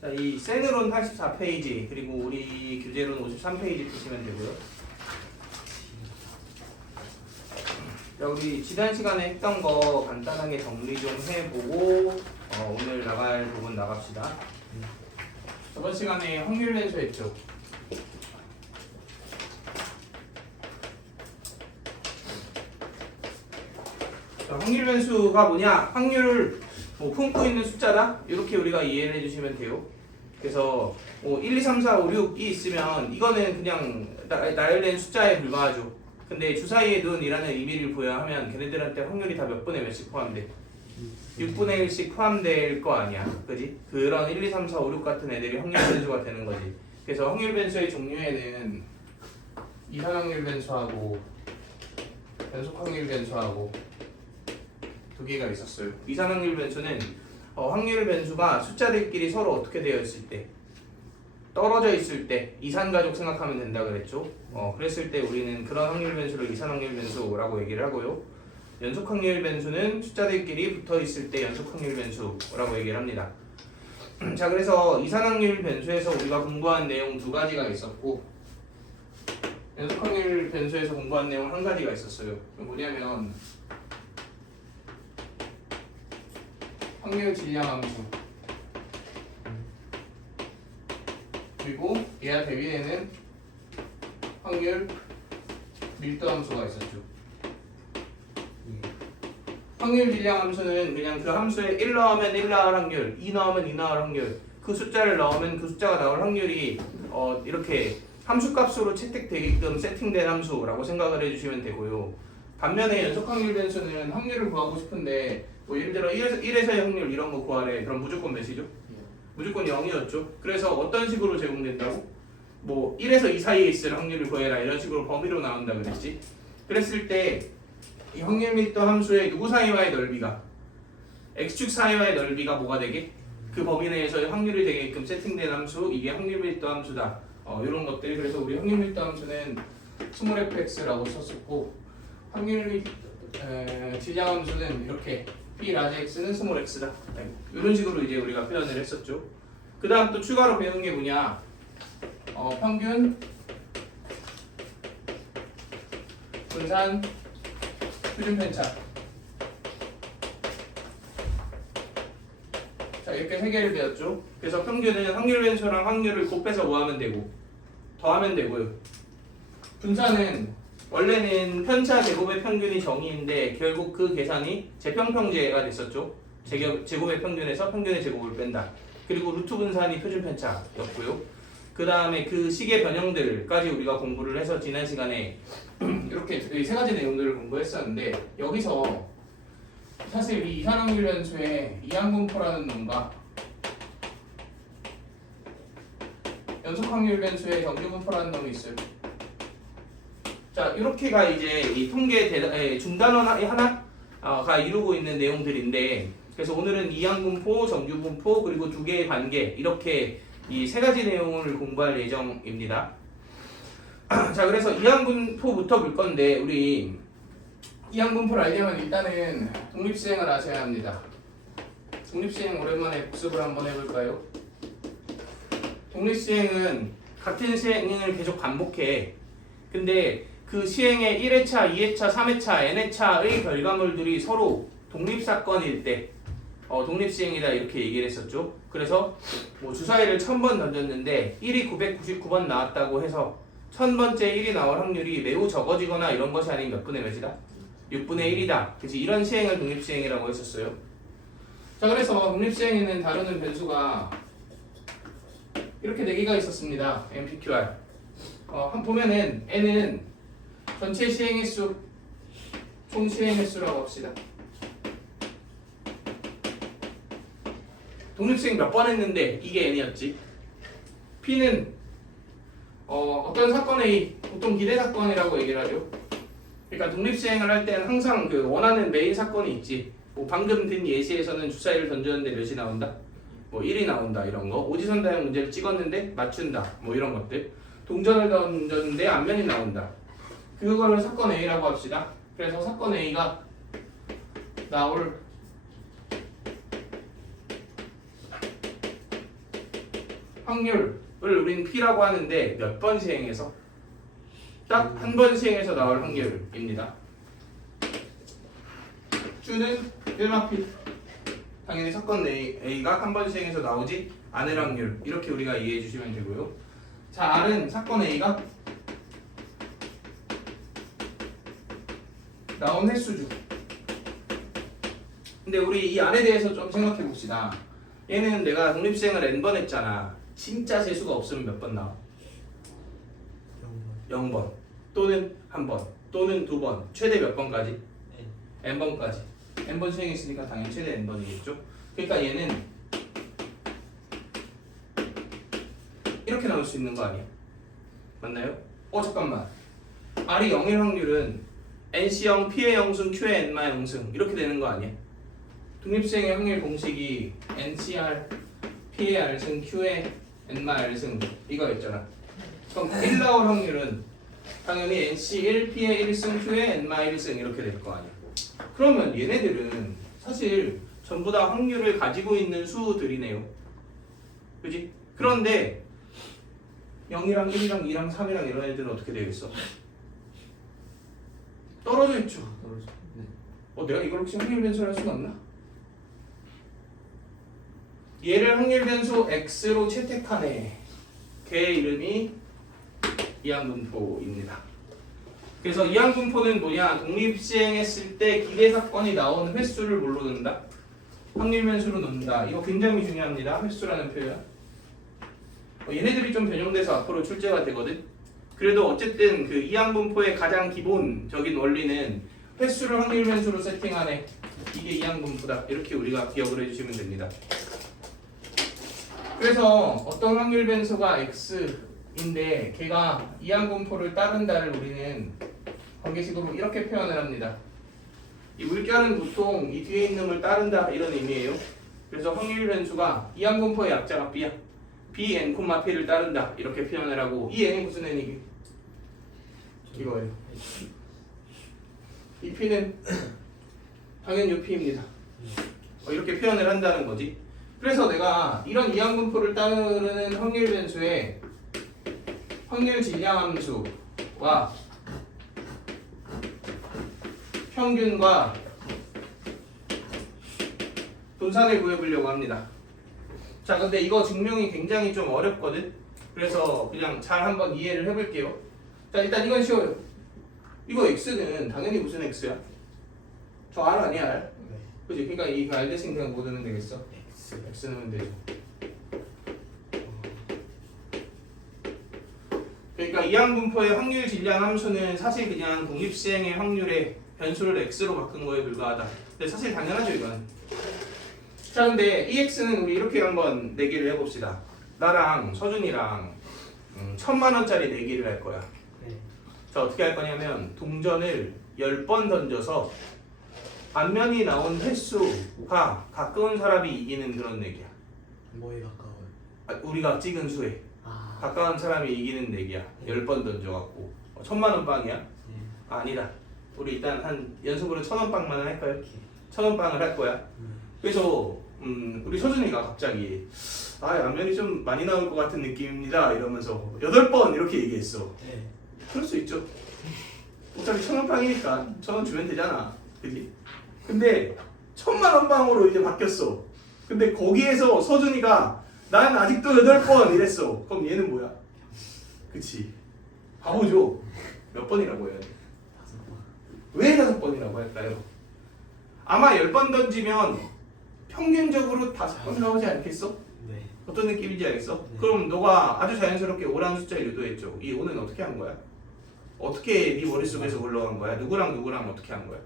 자, 이 센으로는 84페이지 그리고 우리 교재로는 53페이지 보시면 되고요. 자, 우리 지난 시간에 했던 거 간단하게 정리 좀 해보고 오늘 나갈 부분 나갑시다. 저번 시간에 확률 변수 했죠. 자, 확률 변수가 뭐냐? 확률을 품고 있는 숫자다? 이렇게 우리가 이해를 해주시면 돼요. 그래서 1, 2, 3, 4, 5, 6이 있으면 이거는 그냥 나열된 숫자에 불과하죠. 근데 주사위에 둔이라는 의미를 부여하면 걔네들한테 확률이 다 몇 분의 몇씩 포함돼? 6분의 1씩 포함될 거 아니야. 그지? 그런 1, 2, 3, 4, 5, 6 같은 애들이 확률 변수가 되는 거지. 그래서 확률 변수의 종류에는 이산 확률 변수하고 연속 확률 변수하고 두 개가 있었어요. 이산 확률 변수는 확률 변수가 숫자들끼리 서로 어떻게 되어 있을 때 떨어져 있을 때 이산 가족 생각하면 된다 그랬죠. 그랬을 때 우리는 그런 확률 변수를 이산 확률 변수라고 얘기를 하고요. 연속 확률 변수는 숫자들끼리 붙어 있을 때 연속 확률 변수라고 얘기를 합니다. 자, 그래서 이산 확률 변수에서 우리가 공부한 내용 두 가지가 있었고 연속 확률 변수에서 공부한 내용 한 가지가 있었어요. 뭐냐면 확률 질량 함수 그리고 얘와 대비되는 확률 밀도 함수가 있었죠. 확률 질량 함수는 그냥 그 함수에 1 넣으면 1 나올 확률, 2 넣으면 2 나올 확률, 그 숫자를 넣으면 그 숫자가 나올 확률이 이렇게 함수값으로 채택되게끔 세팅된 함수라고 생각을 해주시면 되고요. 반면에 연속 확률 변수는 확률을 구하고 싶은데 예를 들어 1에서의 확률 이런 거 구하래. 그럼 무조건 몇이죠? 무조건 0이었죠. 그래서 어떤 식으로 제공된다고? 1에서 2 사이에 있을 확률을 구해라 이런 식으로 범위로 나온다 그랬지. 그랬을 때 이 확률 밀도 함수의 누구 사이와의 넓이가 x축 사이와의 넓이가 뭐가 되게? 그 범위 내에서의 확률이 되게끔 세팅된 함수, 이게 확률 밀도 함수다. 이런 것들. 그래서 우리 확률 밀도 함수는 스몰 fx라고 썼었고 확률 질량 함수는 이렇게 p 라지 x는 스몰 x다. 이런 식으로 이제 우리가 표현을 했었죠. 그 다음 또 추가로 배운 게 뭐냐? 평균 분산 표준 편차. 자, 이렇게 세 개를 배웠죠. 그래서 평균은 확률 변수랑 확률을 곱해서 뭐 하면 되고 더하면 되고요. 분산은 원래는 편차 제곱의 평균이 정의인데 결국 그 계산이 제평평제가 됐었죠. 제곱의 평균에서 평균의 제곱을 뺀다. 그리고 루트 분산이 표준 편차였고요. 그 다음에 그 식의 변형들까지 우리가 공부를 해서 지난 시간에 이렇게 세 가지 내용들을 공부했었는데 여기서 사실 이 이산 확률 변수의 이항분포라는 놈과 연속 확률 변수의 정규분포라는 놈이 있어요. 자, 이렇게가 이제 이 통계 중단원 하나가 이루고 있는 내용들인데, 그래서 오늘은 이항분포, 정규분포, 그리고 두 개의 관계, 이렇게 이 세 가지 내용을 공부할 예정입니다. 자, 그래서 이항분포부터 볼 건데, 우리 이항분포를 알려면 일단은 독립시행을 아셔야 합니다. 독립시행 오랜만에 복습을 한번 해볼까요? 독립시행은 같은 시행을 계속 반복해. 근데 그 시행의 1회차, 2회차, 3회차, n회차의 결과물들이 서로 독립사건일 때 독립시행이다 이렇게 얘기를 했었죠. 그래서 주사위를 1000번 던졌는데 1이 999번 나왔다고 해서 1000번째 1이 나올 확률이 매우 적어지거나 이런 것이 아닌 몇 분의 몇이다? 6분의 1이다. 그래서 이런 시행을 독립시행이라고 했었어요. 자, 그래서 독립시행에는 다루는 변수가 이렇게 4개가 있었습니다. MPQR. 보면은 n은 전체 시행 횟수, 총 시행 횟수라고 합시다. 독립시행 몇 번 했는데 이게 n이었지. p는 어떤 사건의 보통 기대 사건이라고 얘기를 하죠. 그러니까 독립시행을 할 때는 항상 그 원하는 메인 사건이 있지. 방금 든 예시에서는 주사위를 던졌는데 몇이 나온다? 1이 나온다 이런 거. 오지선다형 문제를 찍었는데 맞춘다. 이런 것들. 동전을 던졌는데 앞면이 나온다. 그거를 사건 A라고 합시다. 그래서 사건 A가 나올 확률을 우린 P라고 하는데 몇 번 시행해서? 딱 한 번 시행해서 나올 확률입니다. Q는 1마 P. 당연히 사건 A가 한 번 시행해서 나오지 않을 확률. 이렇게 우리가 이해해 주시면 되고요. 자, R은 사건 A가 나온 횟수죠. 근데 우리 이 R에 대해서 좀 생각해 봅시다. 얘는 내가 독립시행을 n번 했잖아. 진짜 재수가 없으면 몇 번 나와? 0번 또는 1번 또는 2번 최대 몇 번까지? n번까지. n번 시행했으니까 당연히 최대 n번이겠죠. 그러니까 얘는 이렇게 나올 수 있는 거 아니야? 맞나요? 잠깐만. R이 0일 확률은 NC형 P의 영승 Q의 N마 영승 이렇게 되는 거 아니야? 독립시행의 확률 공식이 NCR P의 R승 Q의 N마 R승 이거였잖아. 그럼 1 나올 확률은 당연히 NC1 P의 1승 Q의 N마 1승 이렇게 될 거 아니야. 그러면 얘네들은 사실 전부 다 확률을 가지고 있는 수들이네요. 그지? 그런데 0이랑 1이랑 2랑 3이랑 이런 애들은 어떻게 되어 있어? 떨어져 있죠. 내가 이걸 혹시 확률 변수를 할 수는 없나? 얘를 확률 변수 x로 채택하네. 걔의 이름이 이항분포입니다. 그래서 이항분포는 뭐냐? 독립시행했을 때 기대사건이 나온 횟수를 뭘로 넣는다? 확률 변수로 넣는다. 이거 굉장히 중요합니다. 횟수라는 표현. 얘네들이 좀 변형돼서 앞으로 출제가 되거든. 그래도 어쨌든 그 이항분포의 가장 기본적인 원리는 횟수를 확률 변수로 세팅하네. 이게 이항분포다. 이렇게 우리가 기억을 해주시면 됩니다. 그래서 어떤 확률 변수가 x인데 걔가 이항분포를 따른다를 우리는 관계식으로 이렇게 표현을 합니다. 이 물결은 보통 이 뒤에 있는 걸 따른다 이런 의미예요. 그래서 확률 변수가 이항분포의 약자가 b야. b n, p를 따른다 이렇게 표현을 하고 이 n이 무슨 n이기? 이거예요. 이 p는 당연히 이 p입니다. 이렇게 표현을 한다는 거지. 그래서 내가 이런 이항분포를 따르는 확률 변수의 확률 질량함수와 평균과 분산을 구해보려고 합니다. 자, 근데 이거 증명이 굉장히 좀 어렵거든. 그래서 그냥 잘 한번 이해를 해볼게요. 자, 일단 이건 쉬워요. 이거 x는 당연히 무슨 x야? 저 R 아니야, R? 네. 그지? 그러니까 이 R 대신 그냥 뭐 넣으면 되겠어? x 넣으면 되죠. 그러니까 이항분포의 확률 질량 함수는 사실 그냥 독립시행의 확률의 변수를 x로 바꾼 거에 불과하다. 근데 사실 당연하죠, 이건. 자, 근데 이 x는 우리 이렇게 한번 내기를 해봅시다. 나랑 서준이랑 1000만원짜리 내기를 할 거야. 네. 자, 어떻게 할 거냐면 동전을 10번 던져서 반면이 나온 횟수가 가까운 사람이 이기는 그런 내기야. 뭐에 가까워요? 우리가 찍은 수에 가까운 사람이 이기는 내기야. 10번 던져갖고 1000만원 빵이야? 네. 아니다. 우리 일단 한 연속으로 1000원 빵만 할까요? 1000원 빵을 할 거야. 그래서 우리 서준이가 갑자기 라면이 좀 많이 나올 것 같은 느낌입니다 이러면서 8번 이렇게 얘기했어. 네. 그럴 수 있죠. 어차피 1000원 빵이니까 1000원 주면 되잖아. 그지? 근데 1000만원 빵으로 이제 바뀌었어. 근데 거기에서 서준이가 난 아직도 8번 이랬어. 그럼 얘는 뭐야? 그치? 바보죠. 몇 번이라고 해야 돼? 5번. 왜 5번이라고 할까요? 아마 10번 던지면 평균적으로 5번 나오지 않겠어? 네. 어떤 느낌인지 알겠어? 네. 그럼 너가 아주 자연스럽게 5라는 숫자를 유도했죠. 이 5는 어떻게 한 거야? 어떻게 네 머릿속에서 올라간 거야? 누구랑 누구랑 어떻게 한 거야?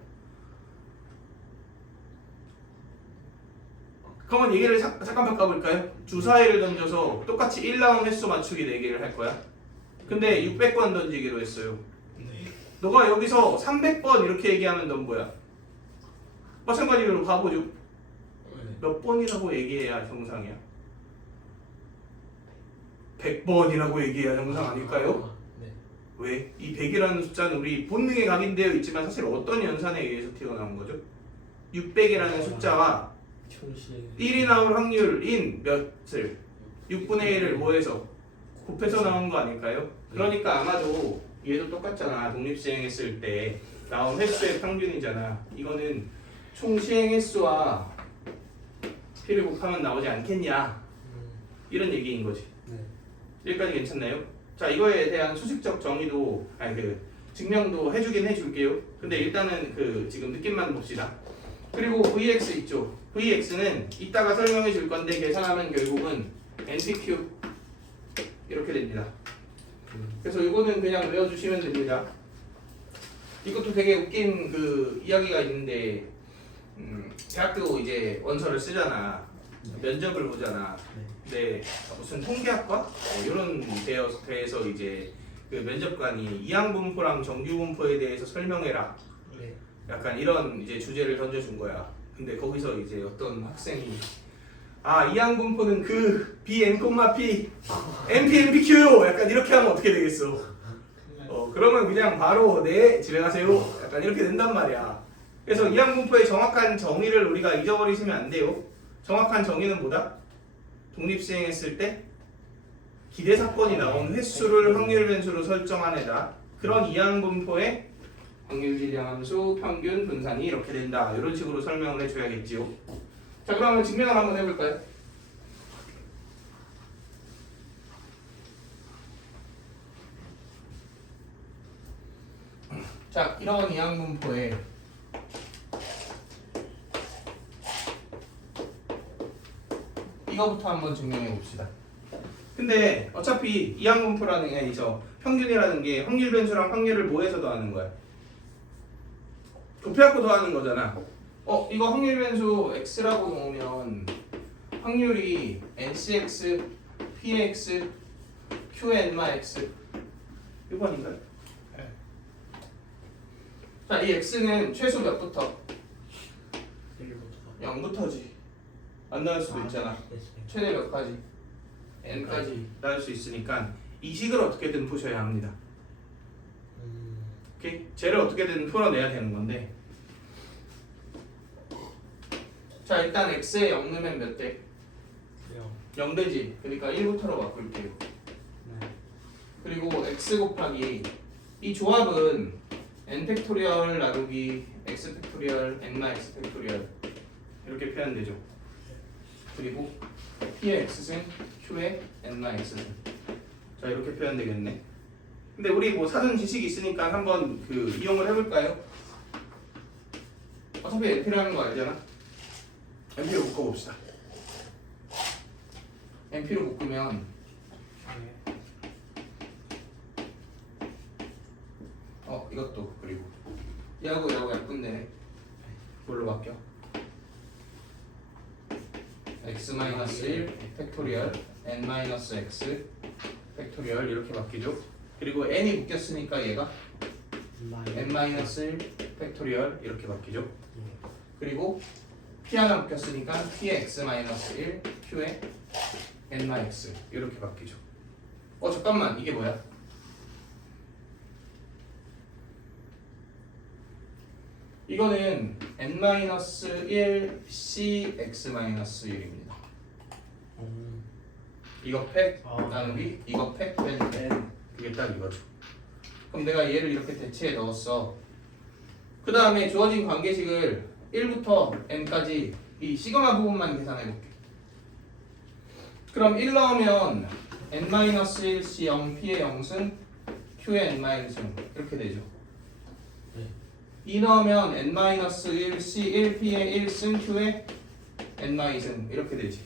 그러면 얘기를 잠깐 바꿔볼까요? 주사위를 던져서 똑같이 1 나온 횟수 맞추기 4개를 할 거야. 근데 600번 던지기로 했어요. 네. 너가 여기서 300번 이렇게 얘기하면 넌 뭐야? 마찬가지로 바보죠. 몇 번이라고 얘기해야 정상이야? 100번이라고 얘기해야 정상 아닐까요? 네. 왜? 이 100이라는 숫자는 우리 본능에 각인되어 있지만 사실 어떤 연산에 의해서 튀어나온 거죠? 600이라는 숫자가 1이 나올 확률인 몇을? 6분의 1을 뭐해서? 곱해서 나온 거 아닐까요? 그러니까 아마도 얘도 똑같잖아. 독립시행했을 때 나온 횟수의 평균이잖아. 이거는 총 시행 횟수와 P를 곱하면 나오지 않겠냐, 이런 얘기인 거지. 네. 여기까지 괜찮나요? 자, 이거에 대한 수식적 정의도 아니 증명도 해주긴 해줄게요. 근데 일단은 지금 느낌만 봅시다. 그리고 Vx 있죠. Vx는 이따가 설명해 줄 건데 계산하면 결국은 NPQ 이렇게 됩니다. 그래서 이거는 그냥 외워주시면 됩니다. 이것도 되게 웃긴 이야기가 있는데 대학교 이제 원서를 쓰잖아. 면접을 보잖아. 근데 무슨 통계학과 이런 데에서 이제 그 면접관이 이항분포랑 정규분포에 대해서 설명해라. 네. 약간 이런 이제 주제를 던져준 거야. 근데 거기서 이제 어떤 학생이 이항분포는 BN, P, NP, NPQ 약간 이렇게 하면 어떻게 되겠어? 그러면 그냥 바로 네 집에 가세요. 약간 이렇게 된단 말이야. 그래서 이항분포의 정확한 정의를 우리가 잊어버리시면 안 돼요. 정확한 정의는 뭐다? 독립시행했을 때 기대 사건이 나온 횟수를 확률 변수로 설정한 애다. 그런 이항분포의 확률 질량함수 평균 분산이 이렇게 된다. 이런 식으로 설명을 해줘야겠지요. 자, 그러면 증명을 한번 해볼까요? 자, 이런 이항분포에 이거부터 한번 증명해 봅시다. 근데 어차피 이항분포라는 게 평균이라는 게 확률 변수랑 확률을 뭐해서 더하는 거야? 곱해갖고 더하는 거잖아. 이거 확률 변수 x라고 놓으면 확률이 ncx, px, qnx 이거 아닌가요? 네. 자, 이 x는 최소 몇부터? 1부터 0부터지. 안 나올 수도 있잖아. 최대 몇 가지? n까지 나올 수 있으니까 이 식을 어떻게든 푸셔야 합니다. 오케이? 쟤를 어떻게든 풀어내야 되는 건데, 자, 일단 x에 0 넣으면 몇 대? 0 되지. 그러니까 1부터로 바꿀게요. 네. 그리고 x 곱하기 이 조합은 n 팩토리얼 나누기 x 팩토리얼 n x 팩토리얼 이렇게 표현되죠. 그리고 p의 x승 q의 n x승. 자, 이렇게 표현되겠네. 근데 우리 뭐 사전 지식이 있으니까 한번 이용을 해볼까요? 어차피 NP라는 거 알잖아. NP로 묶어봅시다. NP로 묶으면 이것도 그리고 얘하고 약분되네. 뭘로 바뀌어? x-1 팩토리얼 n-x 팩토리얼 이렇게 바뀌죠. 그리고 n이 묶였으니까 얘가 n-1 팩토리얼 이렇게 바뀌죠. 그리고 p 하나 묶였으니까 p의 x-1 q의 n-x 이렇게 바뀌죠. 잠깐만, 이게 뭐야? 이거는 n-1 cx-1입니다. 이거 팩 나누기 이거 팩 빼는 그게 딱 이거죠. 그럼 내가 얘를 이렇게 대체해 넣었어. 그 다음에 주어진 관계식을 1부터 n까지 이 시그마 부분만 계산해 볼게. 그럼 1 넣으면 n-1 c 0 p의 0승 q의 n-승 이렇게 되죠. 2 넣으면 n-1 c 1 p의 1승 q의 n-2승 이렇게 되지.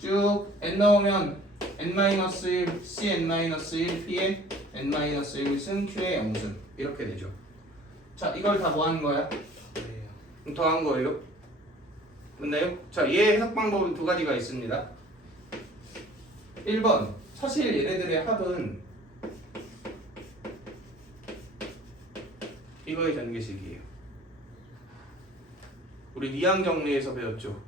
쭉 n 넣으면 n-1 c n-1 p의 n-1승 q의 0승 이렇게 되죠. 자, 이걸 다 뭐 하는 거야? 더한 거예요. 맞나요? 자, 얘 해석 방법은 두 가지가 있습니다. 1번, 사실 얘네들의 합은 이거의 전개식이에요. 우리 니항 정리에서 배웠죠.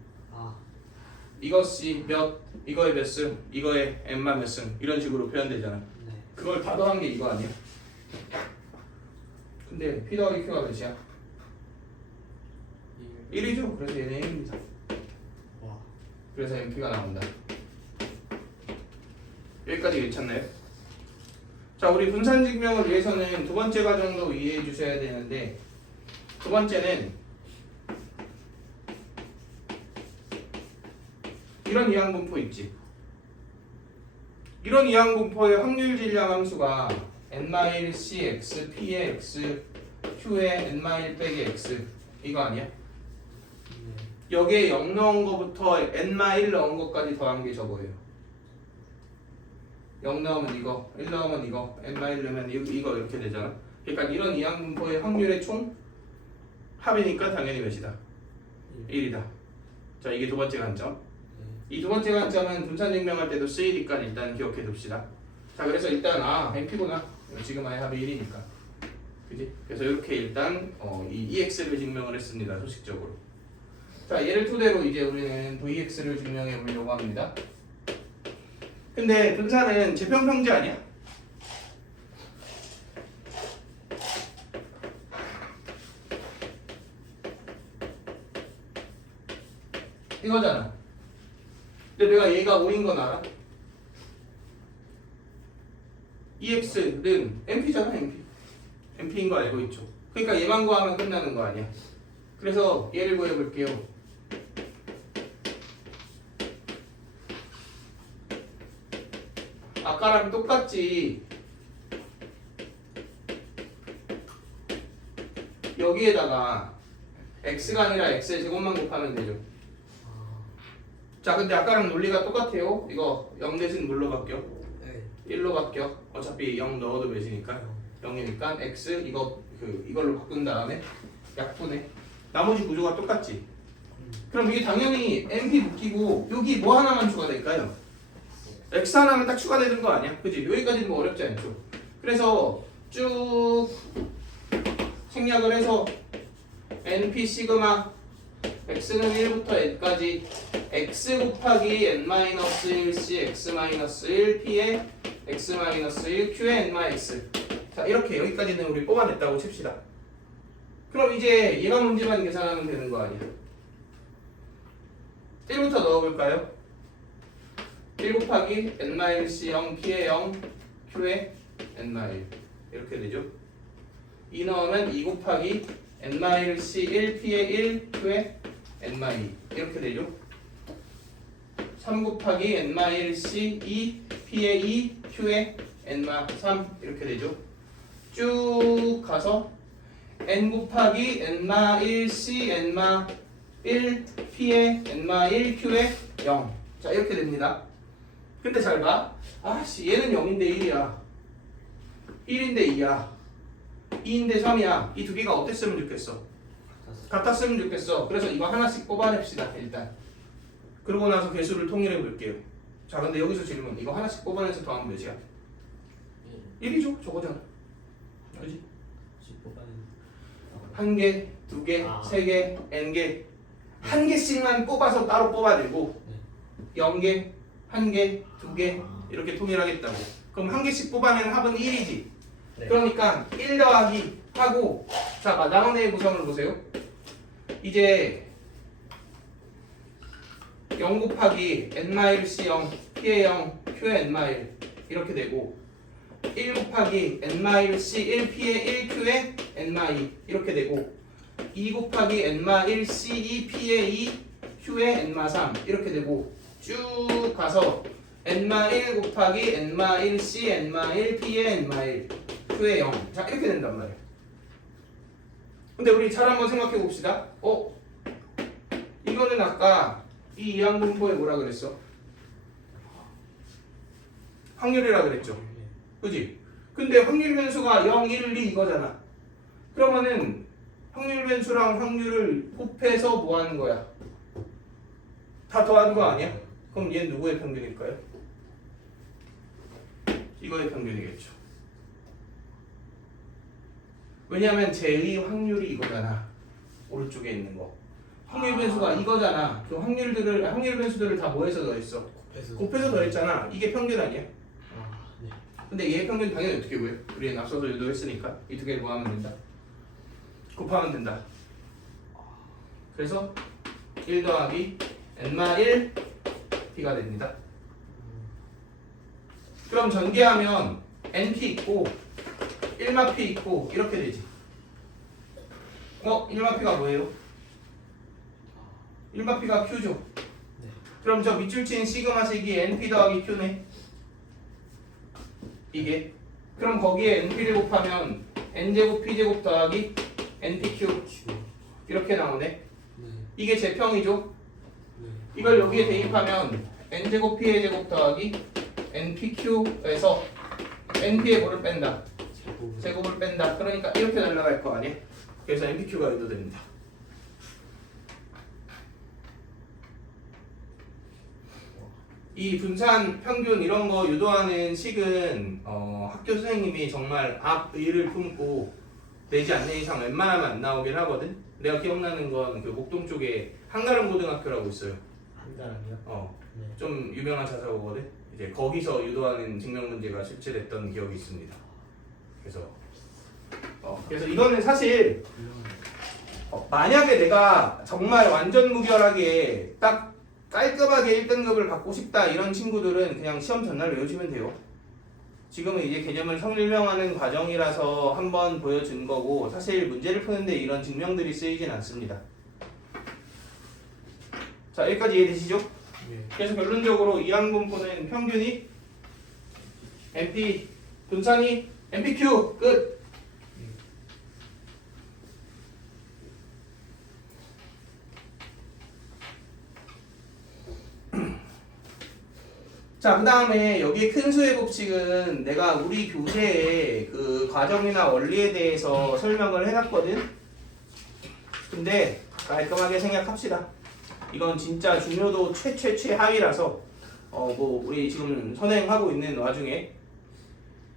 이것이 몇, 이거의 몇 승, 이거의 n만 몇 승 이런 식으로 표현되잖아. 그걸 다 더한 게 이거 아니야? 근데 P 더하기 Q가 몇이야? 1이죠. 그래서 얘는 1입니다. 그래서 NP가 나온다. 여기까지 괜찮나요? 자, 우리 분산 증명을 위해서는 두 번째 과정도 이해해 주셔야 되는데, 두 번째는 이런 이항분포 있지. 이런 이항분포의 확률 질량 함수가 n-cx, p의 x, q의 n- 빼기 x 이거 아니야? 여기에 0 넣은 거부터 n-1 넣은 것까지 더한 게 저거예요. 0 넣으면 이거, 1 넣으면 이거, n-1 넣으면 이거 이렇게 되잖아. 그러니까 이런 이항분포의 확률의 총 합이니까 당연히 몇이다? 1이다. 자, 이게 두 번째 관점. 이 두 번째 관점은 분산 증명할 때도 쓰이니까 일단 기억해 둡시다. 자, 그래서 일단 np구나. 지금 아예 합이 1이니까. 그지? 그래서 이렇게 일단 이 EX를 증명을 했습니다. 소식적으로. 자, 얘를 토대로 이제 우리는 VX를 증명해 보려고 합니다. 근데 분산은 재평평제 아니야? 이거잖아. 근데 내가 얘가 5인 건 알아? EX는 NP잖아, NP. NP인 거 알고 있죠. 그러니까 얘만 구하면 끝나는 거 아니야. 그래서 얘를 구해볼게요. 아까랑 똑같지. 여기에다가 x가 아니라 x의 제곱만 곱하면 되죠. 자, 근데 아까랑 논리가 똑같아요. 이거 0 대신 뭘로 바뀌어? 네. 1로 바뀌어. 어차피 0 넣어도 몇이니까 0이니까 x 이걸로 바꾼 다음에 약분해. 나머지 구조가 똑같지. 그럼 이게 당연히 np 묶이고 여기 뭐 하나만 추가될까요? x 하나만 딱 추가되는 거 아니야? 그지? 여기까지는 뭐 어렵지 않죠. 그래서 쭉 생략을 해서 np 시그마 x는 1부터 n까지 x 곱하기 n-1c x-1 p의 x-1 q의 n-x. 자, 이렇게 여기까지는 우리 뽑아냈다고 칩시다. 그럼 이제 얘가 문제만 계산하면 되는 거 아니야? 1부터 넣어볼까요? 1 곱하기 n-c 0 p의 0 q의 n-1 이렇게 되죠. 2 넣으면 2 곱하기 n-c 1 p의 1 q의 n-2 이렇게 되죠. 3 곱하기 n-c 2 p의 2 q의 n-3 이렇게 되죠. 쭉 가서 n 곱하기 n-1c n-1 p의 n-1 q의 0. 자, 이렇게 됩니다. 근데 잘 봐. 아씨, 얘는 0인데 1이야. 1인데 2야. 2인데 3이야. 이 두 개가 어땠으면 좋겠어? 같았으면 좋겠어. 그래서 이거 하나씩 뽑아냅시다. 일단. 그러고 나서 개수를 통일해 볼게요. 자, 근데 여기서 질문. 이거 하나씩 뽑아내서 더하면 몇이야? 1이죠? 저거잖아. 그지? 한 개, 두 개, 세 개, n 개. 한 개씩만 뽑아서 따로 뽑아내고 0개, 한 개, 두 개 이렇게 통일하겠다고. 그럼 한 개씩 뽑아내는 합은 1이지. 네. 그러니까 1 더하기 하고, 자, 나머지의 구성을 보세요. 이제 0 곱하기 n-c 0 p의 0 q의 n-1 이렇게 되고 1 곱하기 n-c 1 p의 1 q의 n-2 이렇게 되고 2 곱하기 n-c 2 p의 2 q의 n-3 이렇게 되고 쭉 가서 n-1 곱하기 n-c n-1 p의 n-1 q의 0. 자, 이렇게 된단 말이야. 근데 우리 잘 한번 생각해 봅시다. 이거는 아까 이 이항분포에 뭐라 그랬어? 확률이라 그랬죠. 그지? 근데 확률 변수가 0, 1, 2 이거잖아. 그러면은 확률 변수랑 확률을 곱해서 뭐 하는 거야? 다 더하는 거 아니야? 그럼 얘는 누구의 평균일까요? 이거의 평균이겠죠. 왜냐하면 제의 확률이 이거잖아. 오른쪽에 있는 거. 확률 변수가 이거잖아. 그 확률 변수들을 다 뭐해서 더했어? 곱해서 더했잖아. 이게 평균 아니야? 네. 근데 얘의 평균 당연히 어떻게 구해? 우리는 앞서서 유도했으니까 이 두 개를 뭐 하면 된다? 곱하면 된다. 그래서 1 더하기 n-1 p가 됩니다. 그럼 전개하면 NP 있고 1마P 있고 이렇게 되지. 1마P가 뭐예요? 1마P가 Q죠. 네. 그럼 저 밑줄 친 시그마식이 NP 더하기 Q네. 이게. 그럼 거기에 NP를 곱하면 N제곱 P제곱 더하기 NPQ Q. 이렇게 나오네. 네. 이게 제평이죠. 네. 이걸 여기에 대입하면 N제곱 P의 제곱 더하기 NPQ에서 NP의 뭐를 뺀다? 제곱. 제곱을 뺀다. 그러니까 이렇게 날아갈 거 아니에요? 그래서 NPQ가 의도됩니다. 이 분산, 평균 이런 거 유도하는 식은 학교 선생님이 정말 악의를 품고 내지 않는 이상 웬만하면 안 나오긴 하거든. 내가 기억나는 건 그 목동 쪽에 한가름 고등학교라고 있어요. 한 사람이요? 네. 좀 유명한 자사고거든. 이제 거기서 유도하는 증명 문제가 출제됐던 기억이 있습니다. 그래서 이거는 사실 만약에 내가 정말 완전 무결하게 딱 깔끔하게 1등급을 받고 싶다 이런 친구들은 그냥 시험 전날 외우시면 돼요. 지금은 이제 개념을 설명하는 과정이라서 한번 보여준 거고 사실 문제를 푸는데 이런 증명들이 쓰이진 않습니다. 자, 여기까지 이해되시죠? 네. 그래서 결론적으로 이항분포는 평균이 NP, 분산이 NPQ 끝. 자, 그 다음에 여기 큰 수의 법칙은 내가 우리 교재에 그 과정이나 원리에 대해서 설명을 해놨거든. 근데 깔끔하게 생략합시다. 이건 진짜 중요도 최하위라서 뭐 우리 지금 선행하고 있는 와중에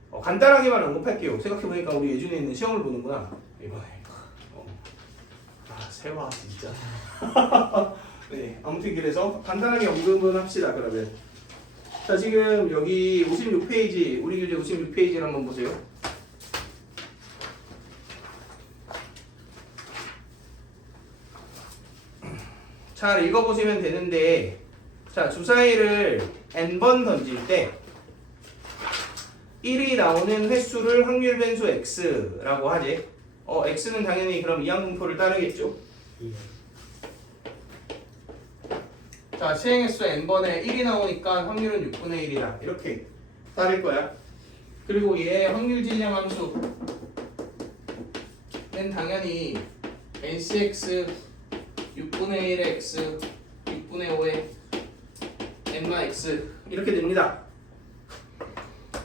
간단하게만 언급할게요. 생각해보니까 우리 예준이 있는 시험을 보는구나 이번에. 세화 진짜. 네, 아무튼 그래서 간단하게 언급은 합시다. 그러면 자, 지금 여기 56페이지 우리 교재 56페이지를 한번 보세요. 잘 읽어보시면 되는데, 자, 주사위를 n번 던질 때 1이 나오는 횟수를 확률 변수 x라고 하지. x는 당연히 그럼 이항분포를 따르겠죠. 예. 자, 시행횟수 n번에 1이 나오니까 확률은 6분의 1이다. 이렇게 따를 거야. 그리고 얘 확률 질량 함수는 당연히 ncx 6분의 1의 x 6분의 5의 n마x 이렇게 됩니다.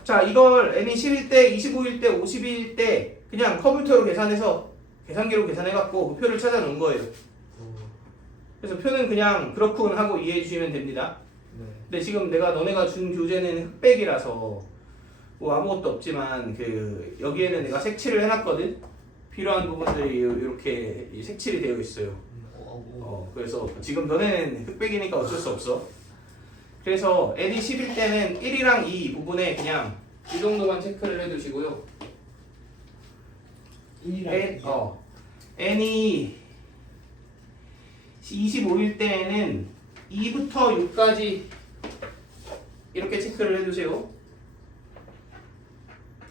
자, 이걸 n이 10일 때, 25일 때, 50일 때 그냥 컴퓨터로 계산해서 계산기로 계산해갖고 그 표를 찾아 놓은 거예요. 그래서 표는 그냥 그렇군 하고 이해해 주시면 됩니다. 네. 근데 지금 내가 너네가 준 교재는 흑백이라서 뭐 아무것도 없지만 그 여기에는 내가 색칠을 해놨거든. 필요한 부분들이 이렇게 색칠이 되어 있어요. 그래서 지금 너네는 흑백이니까 어쩔 수 없어. 그래서 n이 10일 때는 1이랑 2 부분에 그냥 이 정도만 체크를 해두시고요. n이 25일 때에는 2부터 6까지 이렇게 체크를 해두세요.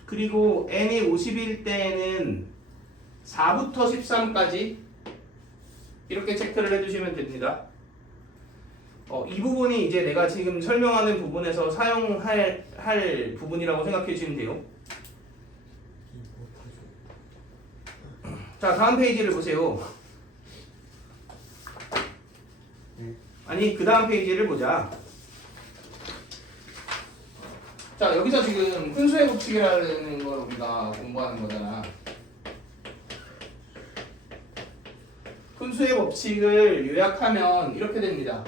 그리고 n이 50일 때에는 4부터 13까지 이렇게 체크를 해두시면 됩니다. 이 부분이 이제 내가 지금 설명하는 부분에서 사용할 부분이라고 생각해 주시면 돼요. 자, 다음 페이지를 보세요. 아니, 그 다음 페이지를 보자. 자, 여기서 지금 큰 수의 법칙이라는 걸 우리가 공부하는 거잖아. 큰 수의 법칙을 요약하면 이렇게 됩니다.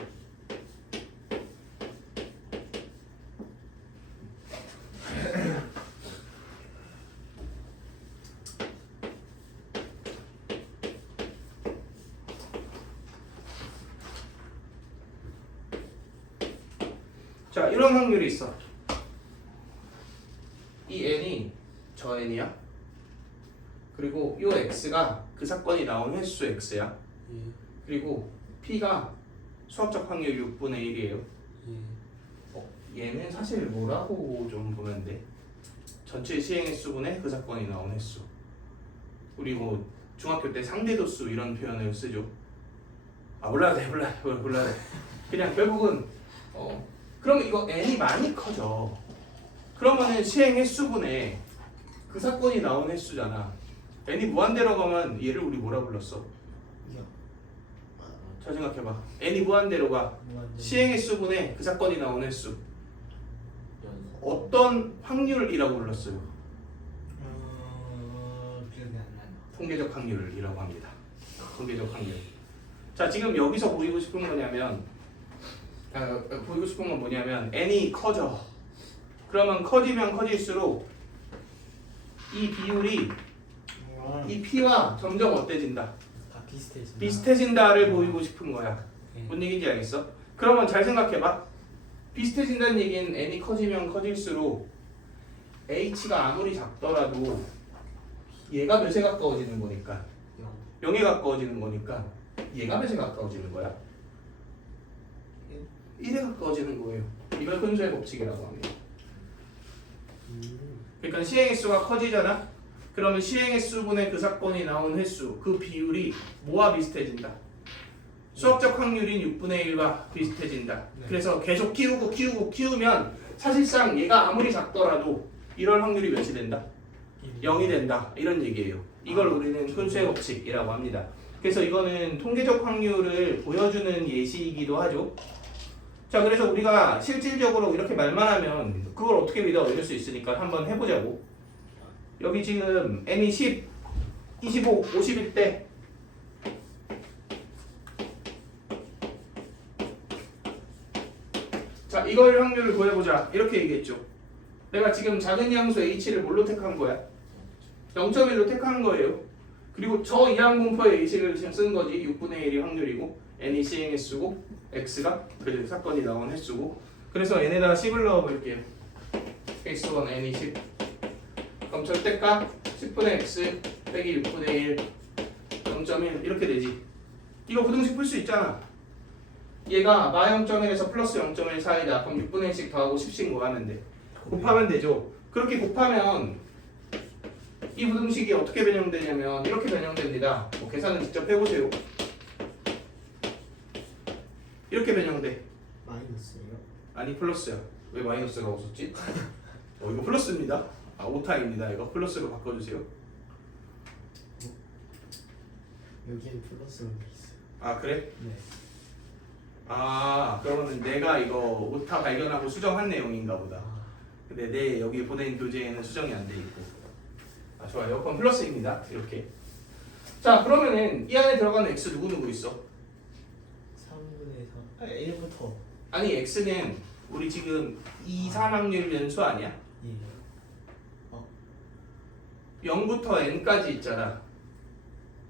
자, 이런 확률이 있어. 이 n이 저 n이야. 그리고 이 x가 그 사건이 나온 횟수 x야. 예. 그리고 p가 수학적 확률 6분의 1이에요. 예. 얘는 사실 뭐라고 좀 보면 돼? 전체 시행 횟수분의 그 사건이 나온 횟수. 우리 뭐 중학교 때 상대도수 이런 표현을 쓰죠. 아 몰라도 돼, 몰라도 돼. 그냥 결국은 그럼 이거 n이 많이 커져. 그러면은 시행 횟수분의 그 사건이 나온 횟수잖아. n이 무한대로 가면 얘를 우리 뭐라 불렀어? 잘 생각해봐. n이 무한대로 가. 시행 횟수분의 그 사건이 나온 횟수. 어떤 확률이라고 불렀어요? 기억이 안 나요. 통계적 확률이라고 합니다. 통계적 확률. 자, 지금 여기서 보이고 싶은 거냐면, 보이고 싶은 건 뭐냐면, n이 커져. 그러면 커지면 커질수록 이 비율이 이 p와 점점 어때진다? 다 비슷해진다. 비슷해진다를 보이고 싶은 거야. 네. 뭔 얘기인지 알겠어? 그러면 잘 생각해봐. 비슷해진다는 얘기는 n이 커지면 커질수록 h가 아무리 작더라도 얘가 몇에 가까워지는 거니까 0에 가까워지는 거니까 얘가 몇에 가까워지는 거야? 1에 가까워지는 거예요. 이걸 근수의 법칙이라고 합니다. 그러니까 시행 횟수가 커지잖아? 그러면 시행 횟수분의 그 사건이 나온 횟수, 그 비율이 뭐와 비슷해진다? 수학적 확률인 6분의 1과 비슷해진다. 네. 그래서 계속 키우면 사실상 얘가 아무리 작더라도 이럴 확률이 몇이 된다? 0이 된다. 이런 얘기예요. 이걸 우리는 근수의 법칙이라고 합니다. 그래서 이거는 통계적 확률을 보여주는 예시이기도 하죠. 자, 그래서 우리가 실질적으로 이렇게 말만 하면 그걸 어떻게 믿어 이럴 수 있으니까 한번 해보자고. 여기 지금 n이 10, 25, 50일 때 자, 이걸 확률을 구해보자. 이렇게 얘기했죠. 내가 지금 작은 양수 h를 뭘로 택한 거야? 0.1로 택한 거예요. 그리고 저 이항 분포의 h를 지금 쓴 거지. 6분의 1이 확률이고 n이 시행 횟수고 x가 그 사건이 나온 횟수고. 그래서 n에다가 10을 넣어볼게요. 케이스 1 n이 10. 그럼 절대값 10분의 x 빼기 6분의 1 0.1 이렇게 되지. 이거 부등식 풀 수 있잖아. 얘가 마 0.1에서 플러스 0.1 사이다. 그럼 6분의 1씩 더하고 10씩 뭐 하면 돼? 곱하면 되죠. 그렇게 곱하면 이 부등식이 어떻게 변형되냐면 이렇게 변형됩니다. 뭐 계산은 직접 해보세요. 이렇게 변형돼. 마이너스예요? 아니 플러스야. 왜 마이너스라고 썼지? 이거 플러스입니다. 오타입니다. 이거 플러스로 바꿔주세요. 여기엔 플러스로 돼 있어요. 아 그래? 네. 그러면 내가 이거 오타 발견하고 수정한 내용인가 보다. 아, 근데 내 여기 보낸 교재에는 수정이 안 돼 있고. 좋아요. 그럼 플러스입니다. 이렇게. 자, 그러면은 이 안에 들어가는 x 누구 있어? 3분의 3. 1부터. 아니 x는 우리 지금 2, 3확률 변수 아니야? 예. 0부터 n까지 있잖아.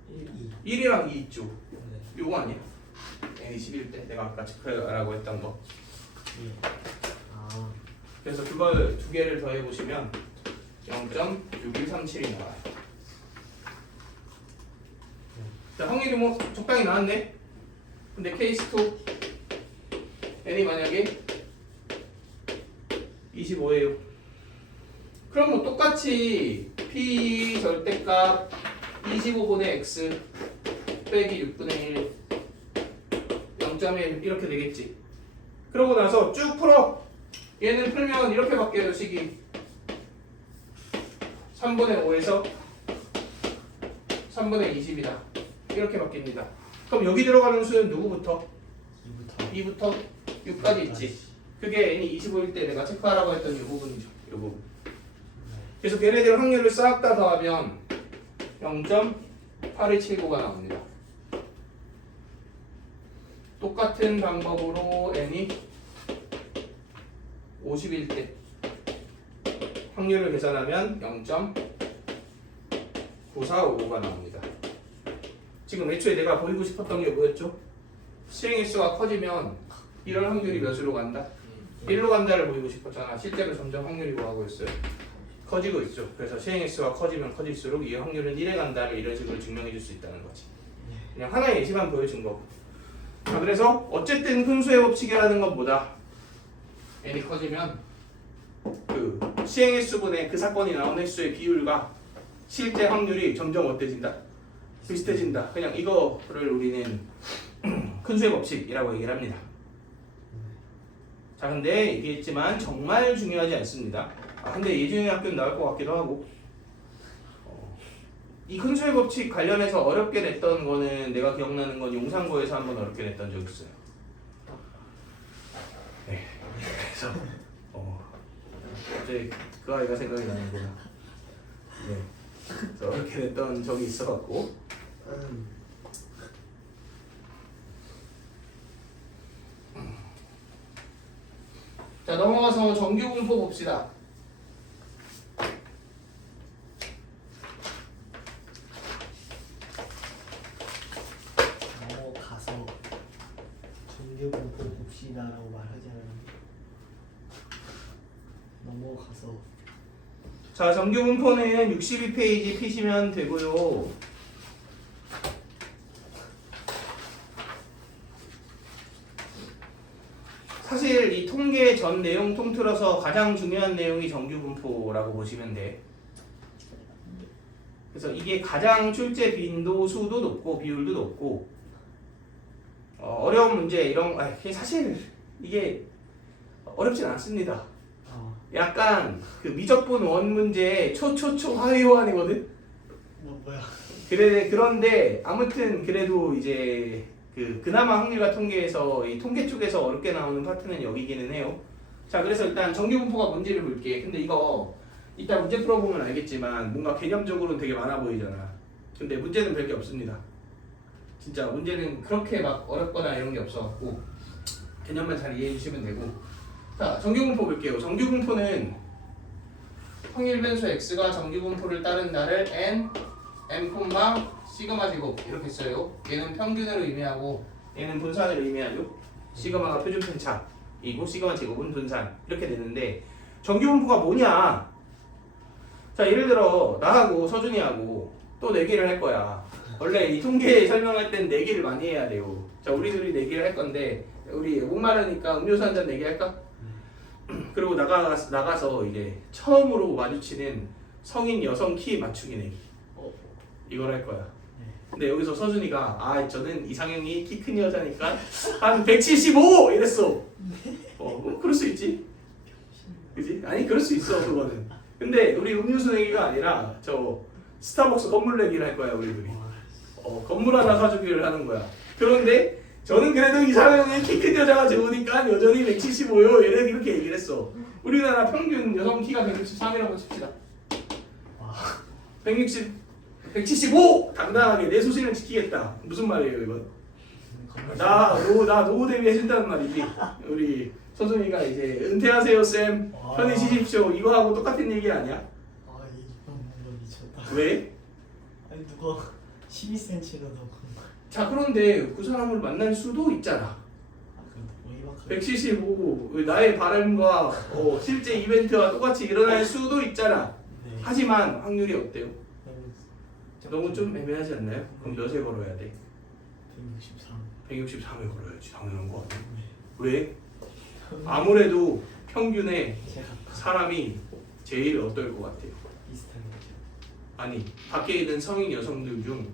1, 2. 1이랑 2 있죠. 네. 요거 아니야? n이 11대 내가 아까 체크하라고 했던 거. 예. 아, 그래서 그걸 두 개를 더해 보시면 0.6137이 나와요. 자, 확률이 뭐 적당히 나왔네. 근데 케이스 2 n이 만약에 25예요. 그럼 뭐 똑같이 p 절대값 25분의 x 빼기 6분의 1 0.1 이렇게 되겠지. 그러고 나서 쭉 풀어. 얘는 풀면 이렇게 바뀌어요. 식이 3분의 5에서 3분의 20이다. 이렇게 바뀝니다. 그럼 여기 들어가는 수는 누구부터? 2부터. 2부터 6까지 있지. 그게 n이 25일 때 내가 체크하라고 했던 이 부분이죠. 이 부분. 그래서 걔네들 확률을 싹 다 더하면 0.8179가 나옵니다. 똑같은 방법으로 n이 50일 때 확률을 계산하면 0.9455가 나옵니다. 지금 애초에 내가 보이고 싶었던 게 뭐였죠? 시행 횟수가 커지면 이럴 확률이 몇으로 간다? 1로 간다를 보이고 싶었잖아. 실제로 점점 확률이 뭐하고 있어요? 커지고 있죠. 그래서 시행 횟수가 커지면 커질수록 이 확률은 1에 간다를 이런 식으로 증명해 줄 수 있다는 거지. 그냥 하나의 예시만 보여준 거고. 자, 그래서 어쨌든 근수의 법칙이라는 건 뭐다? n이 커지면 그 시행 횟수분의 그 사건이 나온 횟수의 비율과 실제 확률이 점점 어때진다? 비슷해진다. 그냥 이거를 우리는 큰 수의 법칙이라고 얘기를 합니다. 자, 근데 얘기했지만 정말 중요하지 않습니다. 근데 예중의 학교는 나올 것 같기도 하고. 이 큰 수의 법칙 관련해서 어렵게 냈던 거는 내가 기억나는 건 용산고에서 한번 어렵게 냈던 적 있어요. 네. 그래서 갑자기 그 아이가 생각이 나는구나. 네. 그래서 어렵게 냈던 적이 있어갖고. 자, 넘어가서 정규분포 봅시다. 넘어가서 정규분포 봅시다라고 말하지 않았는데 넘어가서 자, 정규분포는 62페이지 피시면 되고요. 사실 이 통계 전 내용 통틀어서 가장 중요한 내용이 정규분포라고 보시면 돼. 그래서 이게 가장 출제 빈도 수도 높고 비율도 높고 어려운 문제 이런 사실 이게 어렵진 않습니다. 약간 그 미적분 원 문제 초초초 하위호환이거든. 뭐야? 그런데 아무튼 그래도 이제 그나마 확률과 통계에서 이 통계 쪽에서 어렵게 나오는 파트는 여기기는 해요. 자, 그래서 일단 정규분포가 뭔지를 볼게. 근데 이거 이따 문제 풀어보면 알겠지만 뭔가 개념적으로는 되게 많아 보이잖아. 근데 문제는 별게 없습니다. 진짜 문제는 그렇게 막 어렵거나 이런 게 없어갖고 개념만 잘 이해해 주시면 되고. 자, 정규분포 볼게요. 정규분포는 확률 변수 x가 정규분포를 따른 날을 n 시그마 제곱 이렇게 써요. 얘는 평균을 의미하고 얘는 분산을 의미하죠. 시그마가 표준 편차이고 시그마 제곱은 분산 이렇게 되는데 정규분포가 뭐냐? 자, 예를 들어 나하고 서준이하고 또 내기를 할 거야. 원래 이 통계 설명할 땐 내기를 많이 해야 돼요. 자, 우리 둘이 내기를 할 건데 우리 목마르니까 음료수 한 잔 내기 할까? 그리고 나가서 이제 처음으로 마주치는 성인 여성 키 맞추기 내기 이걸 할 거야. 근데 여기서 서준이가 저는 이상형이 키 큰 여자니까 한 175 이랬어. 그럴 수 있지. 그지? 아니 그럴 수 있어 그거는. 근데 우리 음료수 내기가 아니라 저 스타벅스 건물 내기를 할 거야 우리 둘이. 건물 하나 사주기를 하는 거야. 그런데 저는 그래도 이상형이 키 큰 여자가 좋으니까 여전히 175요. 이렇게 얘기를 했어. 우리나라 평균 여성 키가 163이라고 칩시다. 175! 당당하게 내 소신을 지키겠다. 무슨 말이에요 이건? 나 노후 대비해준다는 말이지. 우리 서준이가 이제 은퇴하세요 쌤. 편히 쉬십시오. 이거하고 똑같은 얘기 아니야? 이건 미쳤다. 왜? 아니 누가 12cm로 더 큰 거? 자, 그런데 그 사람을 만날 수도 있잖아. 175 나의 바람과 실제 이벤트와 똑같이 일어날 수도 있잖아. 네. 하지만 확률이 어때요? 너무 좀 애매하지 않나요? 그럼 몇에 걸어야 돼? 163. 163에 걸어야지. 당연한 거 아니야? 네. 왜? 아무래도 평균에 제가 사람이 제일 어떨 것 같아요? 비슷한 거죠. 아니, 밖에 있는 성인 여성들 중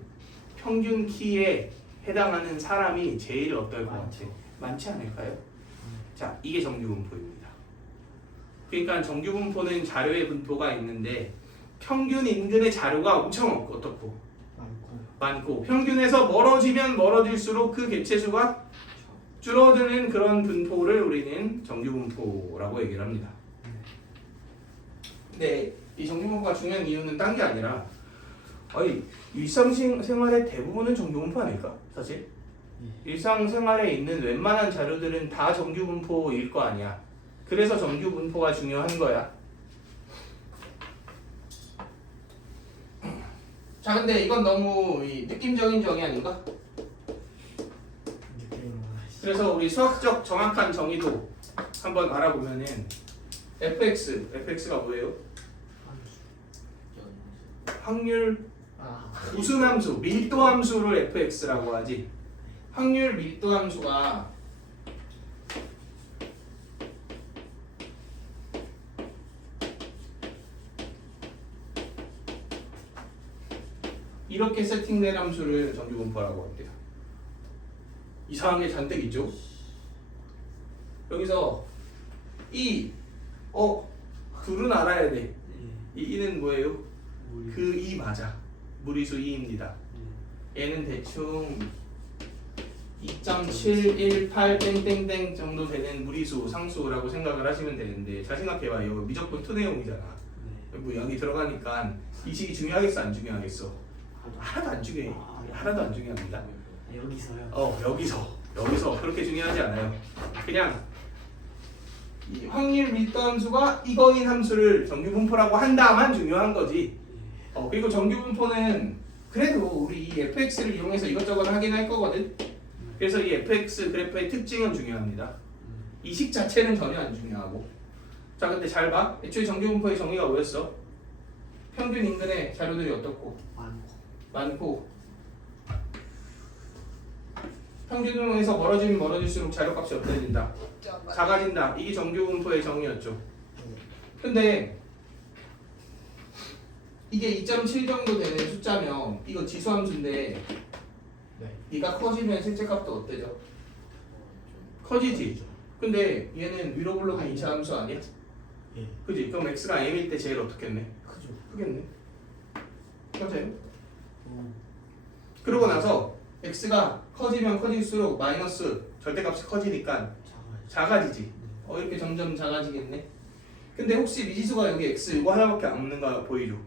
평균 키에 해당하는 사람이 제일 어떨 것 같아? 많지 않을까요? 자, 이게 정규분포입니다. 그러니까 정규분포는 자료의 분포가 있는데 평균 인근의 자료가 엄청 어떻고? 많고 평균에서 멀어지면 멀어질수록 그 개체수가 줄어드는 그런 분포를 우리는 정규분포라고 얘기를 합니다. 근데 이 정규분포가 중요한 이유는 딴 게 아니라 일상생활의 대부분은 정규분포 아닐까? 사실 일상생활에 있는 웬만한 자료들은 다 정규분포일 거 아니야. 그래서 정규분포가 중요한 거야. 자, 근데 이건 너무 느낌적인 정의 아닌가? 그래서 우리 수학적 정확한 정의도 한번 알아보면은 fx가 뭐예요? 확률 우수함수, 밀도함수를 fx라고 하지. 확률 밀도함수가 이렇게 세팅된 함수를 정규분포라고 합니다. 이상한 게 잔뜩 있죠? 여기서 둘은 알아야 돼. 이 이는 뭐예요? 그 이 맞아. 무리수 2입니다. 얘는 대충 2.718 땡땡땡 정도 되는 무리수 상수라고 생각을 하시면 되는데 잘 생각해봐요. 미적분 투 내용이잖아. 뭐 여기 들어가니까 이 식이 중요하겠어 안 중요하겠어? 하나도 안 중요해. 하나도 안 중요합니다. 여기서요? 여기서 그렇게 중요하지 않아요. 그냥 이 확률 밀도함수가 이거인 함수를 정규분포라고 한다만 중요한 거지. 그리고 정규분포는 그래도 우리 이 fx를 이용해서 이것저것 하긴 할 거거든. 그래서 이 fx 그래프의 특징은 중요합니다. 이 식 자체는 전혀 안 중요하고. 자, 근데 잘 봐. 애초에 정규분포의 정의가 뭐였어? 평균 인근의 자료들이 어떻고? 많고. 평균에서 멀어지면 멀어질수록 자료값이 어때진다? 작아진다. 이게 정규분포의 정의였죠. 근데 이게 2.7 정도 되는 숫자면 이거 지수함수인데 얘가 커지면 실제 값도 어때져? 커지지. 근데 얘는 위로 불러간 2차 함수 아니야? 예. 그지? 그럼 x가 m일 때 제일 어떻겠네? 크죠. 크겠네. 맞아요? 그러고 나서 x가 커지면 커질수록 마이너스 절대값이 커지니까 작아지지. 이렇게 점점 작아지겠네. 근데 혹시 미지수가 여기 x 이거 하나밖에 안 없는 거 보이죠?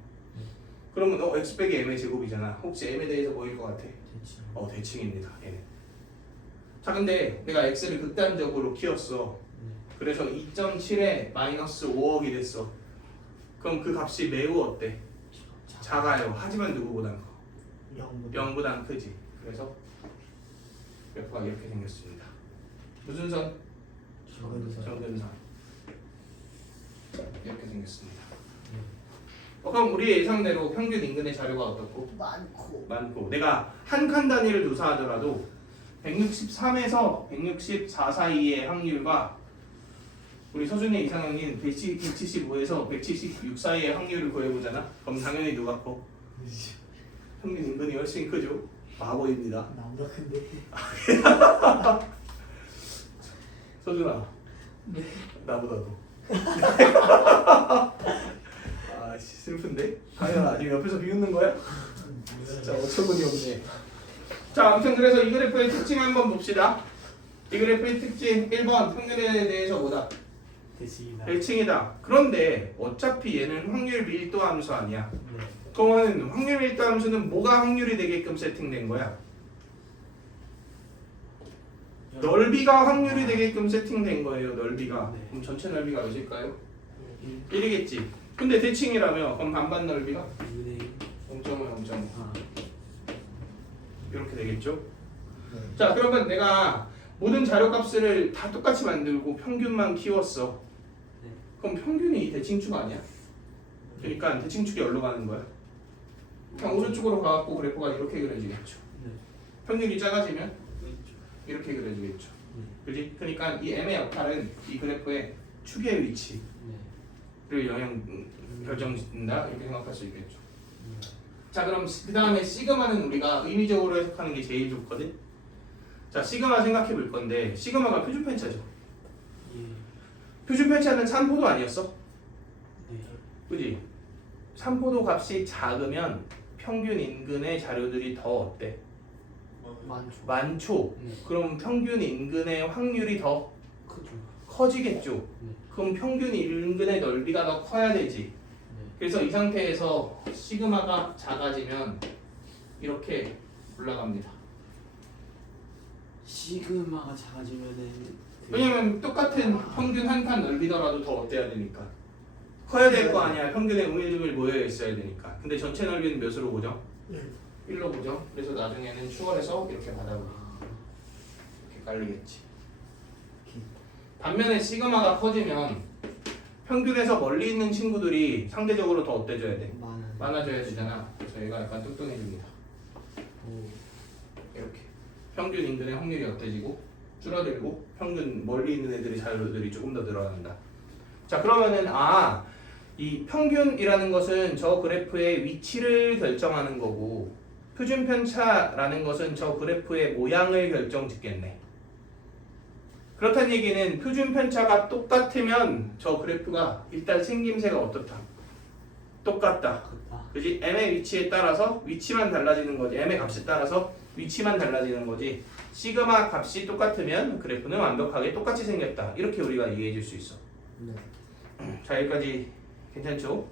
그러면 x 빼기 m의 제곱이잖아. 혹시 m에 대해서 보일 것 같아? 대칭입니다. 얘는. 자, 근데 내가 x를 극단적으로 키웠어. 그래서 2.7에 마이너스 5억이 됐어. 그럼 그 값이 매우 어때? 작아요. 하지만 누구보단 커? 0보단 크지. 그래서 그래프가 이렇게 생겼습니다. 무슨 선? 정근선. 이렇게 생겼습니다. 그럼 우리의 예상대로 평균 인근의 자료가 어떻고? 많고. 내가 한 칸 단위를 조사하더라도 163에서 164 사이의 확률과 우리 서준의 이상형인 175에서 176 사이의 확률을 구해보잖아. 그럼 당연히 누가 커? 평균 인근이 훨씬 크죠? 바보입니다. 나보다 큰데. 서준아. 네. 나보다도. 슬픈데? 당연아, 지금 옆에서 비웃는 거야? 진짜 어처구니 없네. 자, 아무튼 그래서 이 그래프의 특징 한번 봅시다. 이 그래프의 특징 1번 평균에 대해서 뭐다? 대칭이다. 그런데 어차피 얘는 확률 밀도 함수 아니야. 그러면 확률 밀도 함수는 뭐가 확률이 되게끔 세팅된 거야? 넓이가 확률이 되게끔 세팅된 거예요. 넓이가. 그럼 전체 넓이가 몇일까요? 1이겠지. 근데 대칭이라며 그럼 반반 넓이가 0.5, 0.5 이렇게 되겠죠? 자, 그러면 내가 모든 자료값을 다 똑같이 만들고 평균만 키웠어. 그럼 평균이 대칭축 아니야? 그러니까 대칭축이 어디로 가는 거야? 그냥 오른쪽으로 가갖고 그래프가 이렇게 그려지겠죠. 평균이 작아지면 이렇게 그려지겠죠. 그지? 그러니까 이 m의 역할은 이 그래프의 축의 위치를 결정짓는다 이렇게 생각할 수 있겠죠. 자, 그럼 그 다음에 시그마는 우리가 의미적으로 해석하는 게 제일 좋거든. 자, 시그마 생각해 볼 건데 시그마가 표준 편차죠. 표준 편차는 산포도 아니었어? 그지? 산포도 값이 작으면 평균 인근의 자료들이 더 어때? 많죠. 그럼 평균 인근의 확률이 더 커지겠죠. 그럼 평균 인근의 넓이가 더 커야 되지. 그래서 이 상태에서 시그마가 작아지면 이렇게 올라갑니다. 시그마가 작아지면은 왜냐면 똑같은 평균 한 칸 넓이더라도 더 어때야 되니까 커야 될 거 아니야. 평균의 우밀주밀 모여 있어야 되니까. 근데 전체 넓이는 몇으로 보죠? 1로 보죠. 그래서 나중에는 추월해서 이렇게 바닥으로 이렇게 깔리겠지. 반면에 시그마가 커지면 평균에서 멀리 있는 친구들이 상대적으로 더 어때져야 돼? 많아져야 되잖아. 그래서 얘가 약간 뚱뚱해집니다. 이렇게 평균 인근의 확률이 어때지고 줄어들고 평균 멀리 있는 애들의 자료들이 조금 더 늘어난다. 자, 그러면은 이 평균이라는 것은 저 그래프의 위치를 결정하는 거고 표준 편차라는 것은 저 그래프의 모양을 결정짓겠네. 그렇다는 얘기는 표준 편차가 똑같으면 저 그래프가 일단 생김새가 어떻다? 똑같다. 그렇다. 그지? m의 위치에 따라서 위치만 달라지는 거지. m의 값에 따라서 위치만 달라지는 거지. 시그마 값이 똑같으면 그래프는 완벽하게 똑같이 생겼다. 이렇게 우리가 이해해 줄 수 있어. 네. 자, 여기까지 괜찮죠?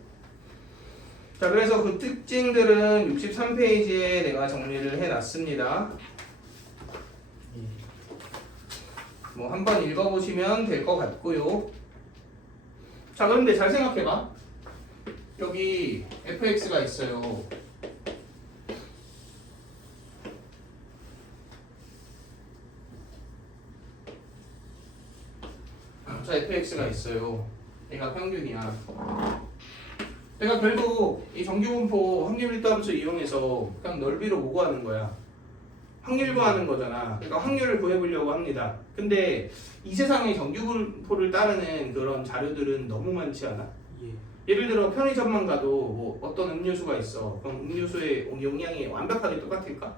자, 그래서 그 특징들은 63페이지에 내가 정리를 해놨습니다. 예. 뭐 한번 읽어보시면 될 것 같고요. 자, 그런데 잘 생각해봐. 여기 fx가 있어요. 자, fx가 있어요. 얘가 평균이야. 그러니까 결국 이 정규분포 확률 일도함수 이용해서 그냥 넓이로 보고하는 거야. 확률 구하는 거잖아. 그러니까 확률을 구해보려고 합니다. 근데 이 세상에 정규분포를 따르는 그런 자료들은 너무 많지 않아? 예. 예를 들어 편의점만 가도 뭐 어떤 음료수가 있어. 그럼 음료수의 용량이 완벽하게 똑같을까?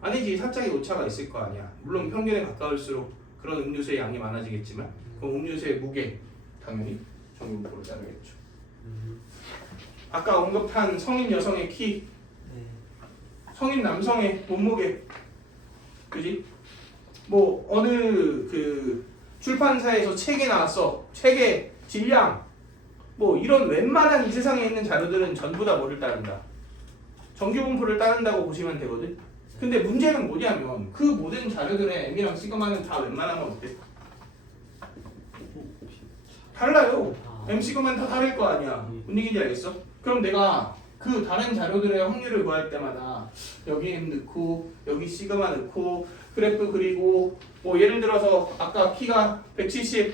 아니지. 살짝의 오차가 있을 거 아니야. 물론 평균에 가까울수록 그런 음료수의 양이 많아지겠지만 그럼 음료수의 무게 당연히 정규분포를 따르겠죠. 아까 언급한 성인 여성의 키, 네. 성인 남성의 몸무게, 그지? 뭐 어느 그 출판사에서 책이 나왔어. 책의 질량, 뭐 이런 웬만한 이 세상에 있는 자료들은 전부 다 뭐를 따른다? 정규분포를 따른다고 보시면 되거든. 근데 문제는 뭐냐면 그 모든 자료들의 m이랑 시그마는 다 웬만하면 어때? 달라요. m 시그마는 다 다를 거 아니야. 뭔 얘기인지 알겠어? 그럼 내가 그 다른 자료들의 확률을 구할 때마다 여기 m 넣고 여기 시그마 넣고 그래프 그리고 뭐 예를 들어서 아까 키가 175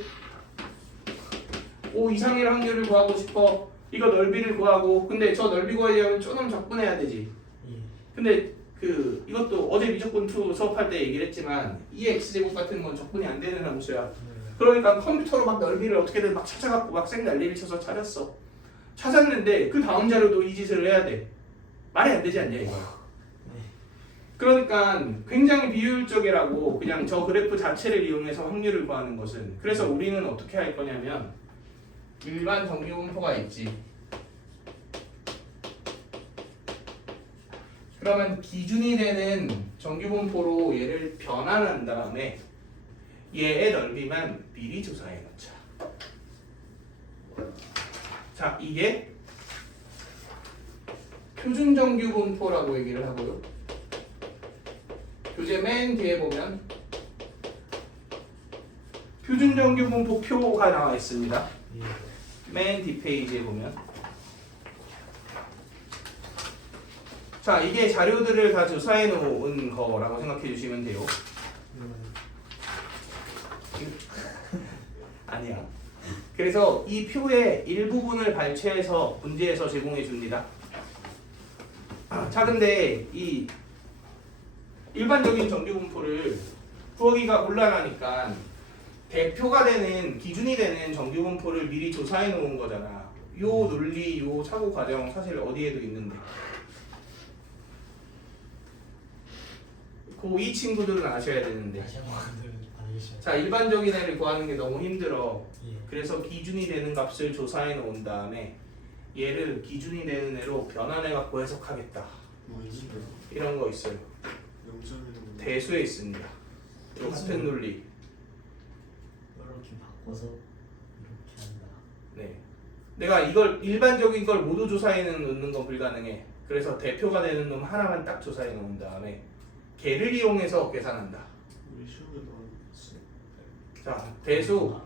이상일 확률을 구하고 싶어. 이거 넓이를 구하고 근데 저 넓이 구하려면 조금 적분해야 되지. 예. 근데 그 이것도 어제 미적분 2 수업할 때 얘기를 했지만 2x제곱 같은 건 적분이 안 되는 함수야. 그러니까 컴퓨터로 막 넓이를 어떻게든 막 찾아갖고 막 생난리를 쳐서 찾았어. 찾았는데 그 다음 자료도 이 짓을 해야 돼. 말이 안 되지 않냐 이거. 그러니까 굉장히 비효율적이라고 그냥 저 그래프 자체를 이용해서 확률을 구하는 것은. 그래서 우리는 어떻게 할 거냐면 일반 정규분포가 있지. 그러면 기준이 되는 정규분포로 얘를 변환한 다음에 얘의 넓이만 미리 조사해 놓자. 자, 이게 표준 정규분포라고 얘기를 하고요. 교재 맨 뒤에 보면 표준 정규분포 표가 나와 있습니다. 맨 뒷페이지에 보면 자, 이게 자료들을 다 조사해 놓은 거라고 생각해 주시면 돼요. 아니야. 그래서 이 표의 일부분을 발췌해서 문제에서 제공해 줍니다. 자, 근데 이 일반적인 정규분포를 구하기가 곤란하니까 대표가 되는 기준이 되는 정규분포를 미리 조사해 놓은 거잖아. 요 논리, 요 사고 과정 사실 어디에도 있는데. 이 친구들은 아셔야 되는데. 다시 한번 알려주세요. 자, 일반적인 애를 구하는 게 너무 힘들어. 예. 그래서 기준이 되는 값을 조사해 놓은 다음에 얘를 기준이 되는 애로 변환해 갖고 해석하겠다. 뭐지? 이런 거 있어요. 0.1은 대수에 있습니다. 요 같은 논리. 이렇게 바꿔서 이렇게 한다. 네. 내가 이걸 일반적인 걸 모두 조사해 놓는 건 불가능해. 그래서 대표가 되는 놈 하나만 딱 조사해 놓은 다음에 걔를 이용해서 계산한다. 우리 시험에 나왔어. 자, 대수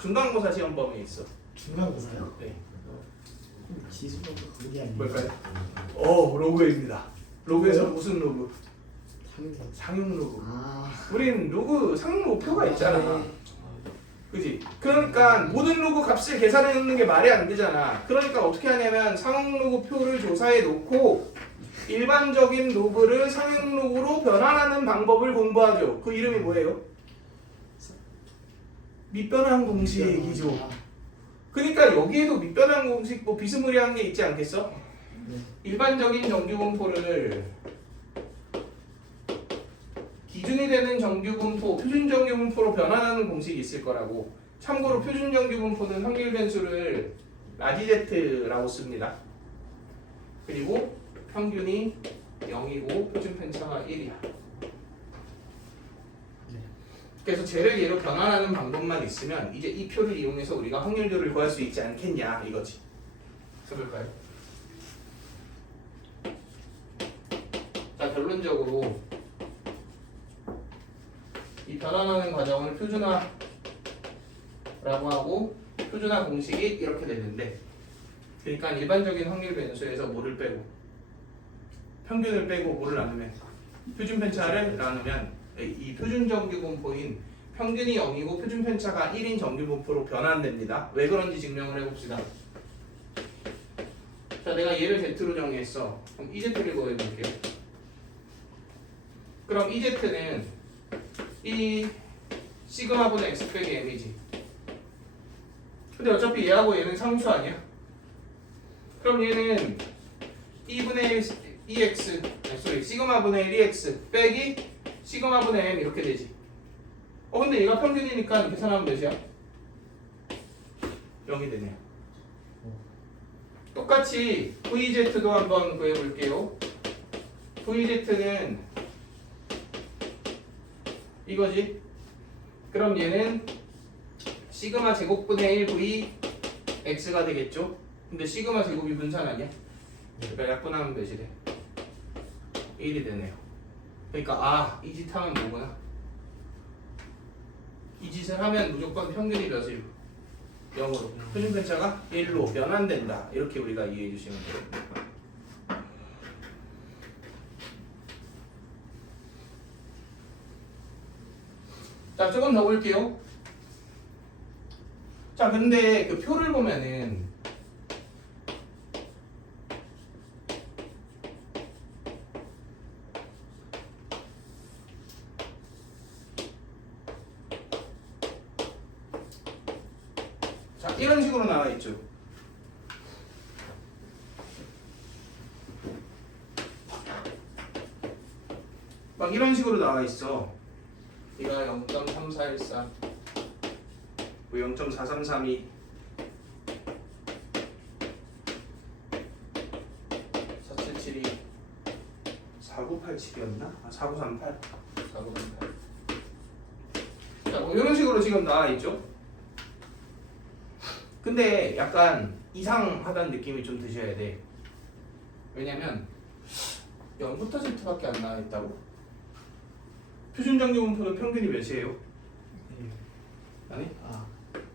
중간고사 시험 범위에 있어. 중간고사요? 네. 지수가 그게 아니에요. 뭘까요? 로그입니다. 로그에서 무슨 로그? 상생. 상용 로그. 아. 우린 로그 상용 목표가 있잖아. 네. 그지? 그러니까 모든 로그 값을 계산해 놓는 게 말이 안 되잖아. 그러니까 어떻게 하냐면 상용 로그 표를 조사해 놓고 일반적인 로그를 상용 로그로 변환하는 방법을 공부하죠. 그 이름이 뭐예요? 밑변환 공식의 기조. 그러니까 여기에도 밑변환 공식 뭐 비스무리한 게 있지 않겠어? 네. 일반적인 정규분포를 기준이 되는 정규분포, 표준정규분포로 변환하는 공식이 있을 거라고. 참고로 표준정규분포는 확률 변수를 라디제트라고 씁니다. 그리고 평균이 0이고 표준 편차가 1이야. 그래서 쟤를 얘로 변환하는 방법만 있으면 이제 이 표를 이용해서 우리가 확률들을 구할 수 있지 않겠냐 이거지. 해볼까요? 자, 결론적으로 이 변환하는 과정을 표준화라고 하고 표준화 공식이 이렇게 되는데, 그러니까 일반적인 확률 변수에서 뭐를 빼고 평균을 빼고 뭐를 나누면 표준 편차를 나누면 이 표준 정규 분포인 평균이 0이고 표준 편차가 1인 정규 분포로 변환됩니다. 왜 그런지 증명을 해봅시다. 자, 내가 얘를 Z로 정의했어. 그럼 EZ를 구해볼게요. 그럼 EZ는 이 시그마분의 X 빼기 M이지. 근데 어차피 얘하고 얘는 상수 아니야? 그럼 얘는 2분의 2x, 시그마분의 1EX 빼기 시그마분의 M 이렇게 되지. 근데 얘가 평균이니까 계산하면 몇이야? 0이 되네요. 똑같이 VZ도 한번 구해볼게요. VZ는 이거지. 그럼 얘는 시그마 제곱분의 1 V X가 되겠죠? 근데 시그마 제곱이 분산 아니야? 그러니까 약분하면 몇이 돼? 1이 되네요. 그러니까 이 짓 하면 뭐구나. 이 짓을 하면 무조건 평균이 몇이요? 0으로. 표준 편차가 1로 변환된다. 이렇게 우리가 이해해 주시면 돼요. 자, 조금 더 볼게요. 자, 근데 그 표를 보면은 자, 이런 식으로 나와 있죠. 막 이런 식으로 나와 있어. 이가 0.3413, 0.4332, 4772, 4987이었나? 4938, 4938. 자, 뭐 이런 식으로 지금 나와 있죠. 근데 약간 이상하다는 느낌이 좀 드셔야 돼. 왜냐면 0부터 Z밖에 안 나와 있다고? 표준 정규 분포는 평균이 몇이에요? 아니?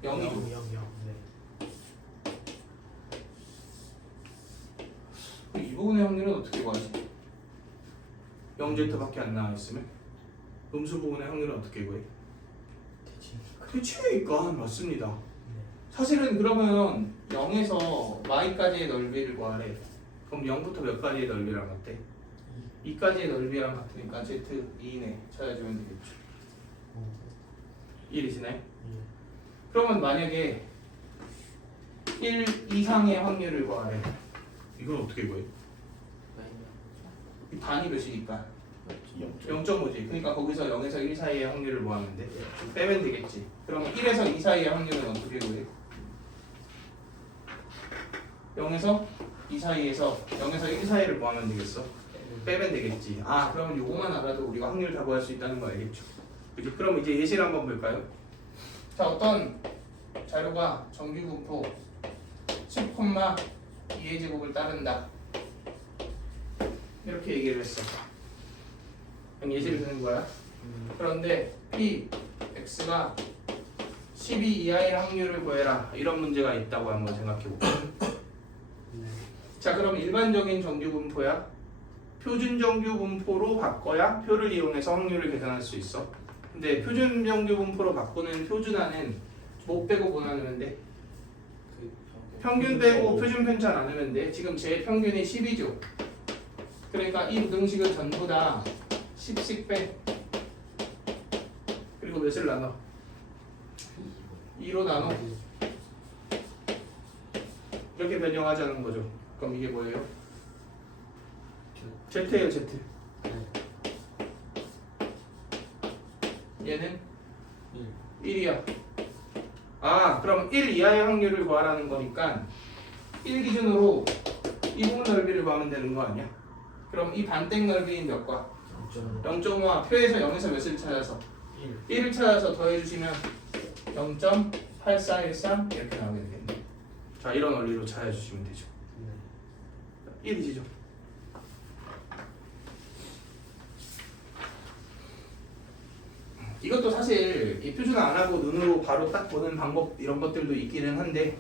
0이죠. 0. 네. 이 부분의 확률은 어떻게 구하지? 0Z밖에 안 나와 있으면 음수 부분의 확률은 어떻게 구해? 대칭이니까 맞습니다. 네. 사실은 그러면 0에서 y까지의 넓이를 구하래. 그럼 0부터 몇 가지의 넓이랑 같대? 2까지의 넓이랑 같으니까 Z 2네 찾아주면 되겠죠. 1이시네. 예. 그러면 만약에 1 이상의 확률을 구하래. 이건 어떻게 구해? 이 단위 몇이니까 0.5지. 그러니까 거기서 0에서 1 사이의 확률을 구하면 돼. 빼면 되겠지. 그러면 1에서 2 사이의 확률은 어떻게 구해? 0에서 2 사이에서 0에서 1 사이를 구하면 되겠어. 빼면 되겠지. 그러면 요거만 알아도 우리가 확률 다 구할 수 있다는 거 알겠죠? 그죠? 그럼 이제 예시를 한번 볼까요? 자, 어떤 자료가 정규분포 10,2의 제곱을 따른다. 이렇게 얘기를 했어. 그럼 예시를 드는 거야. 그런데 P, X가 12 이하의 확률을 구해라. 이런 문제가 있다고 한번 생각해볼게요. 자, 그럼 일반적인 정규분포야. 표준 정규 분포로 바꿔야 표를 이용해서 확률을 계산할 수 있어. 근데 표준 정규 분포로 바꾸는 표준화는 뭐 빼고 뭐 나누면 돼? 평균 빼고 표준 편차 나누면 돼. 지금 제 평균이 10이죠. 그러니까 이 등식을 전부 다 10씩 빼. 그리고 몇을 나눠? 2로 나눠. 이렇게 변형하자는 거죠. 그럼 이게 뭐예요? Z예요, Z. 얘는 1. 1이야. 아, 그럼 1 이하의 확률을 구하라는 거니까 1 기준으로 이 부분 넓이를 구하면 되는 거 아니야? 그럼 이 반땡 넓이인 몇과? 0.5와 표에서 0에서 몇을 찾아서 1을 찾아서 더해주시면 0.8413 이렇게 나오게 되겠네. 자, 이런 원리로 찾아주시면 되죠. 1이죠. 이것도 사실 이 표준 안 하고 눈으로 바로 딱 보는 방법 이런 것들도 있기는 한데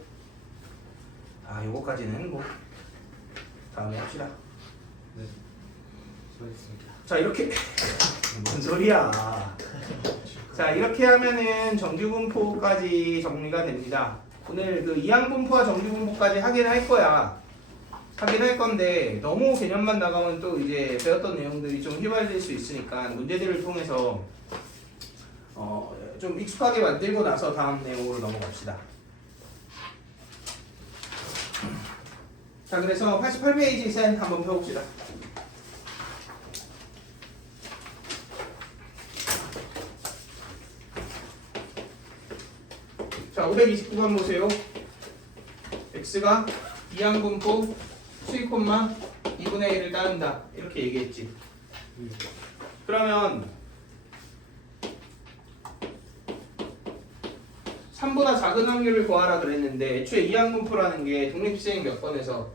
요거까지는 뭐 다음에 합시다. 네. 수고하셨습니다. 자, 이렇게 뭔 소리야. 자, 이렇게 하면은 정규분포까지 정리가 됩니다. 오늘 그 이항분포와 정규분포까지 하긴 할 거야. 하긴 할 건데 너무 개념만 나가면 또 이제 배웠던 내용들이 좀 휘발릴 수 있으니까 문제들을 통해서 좀 익숙하게 만들고 나서 다음 내용으로 넘어갑시다. 자, 그래서 88페이지 센 한번 펴봅시다. 자, 529번 보세요. x가 이항분포 7,2분의 1을 따른다 이렇게 얘기했지. 그러면 3보다 작은 확률을 구하라 그랬는데 애초에 이항분포라는 게 독립수행 몇 번에서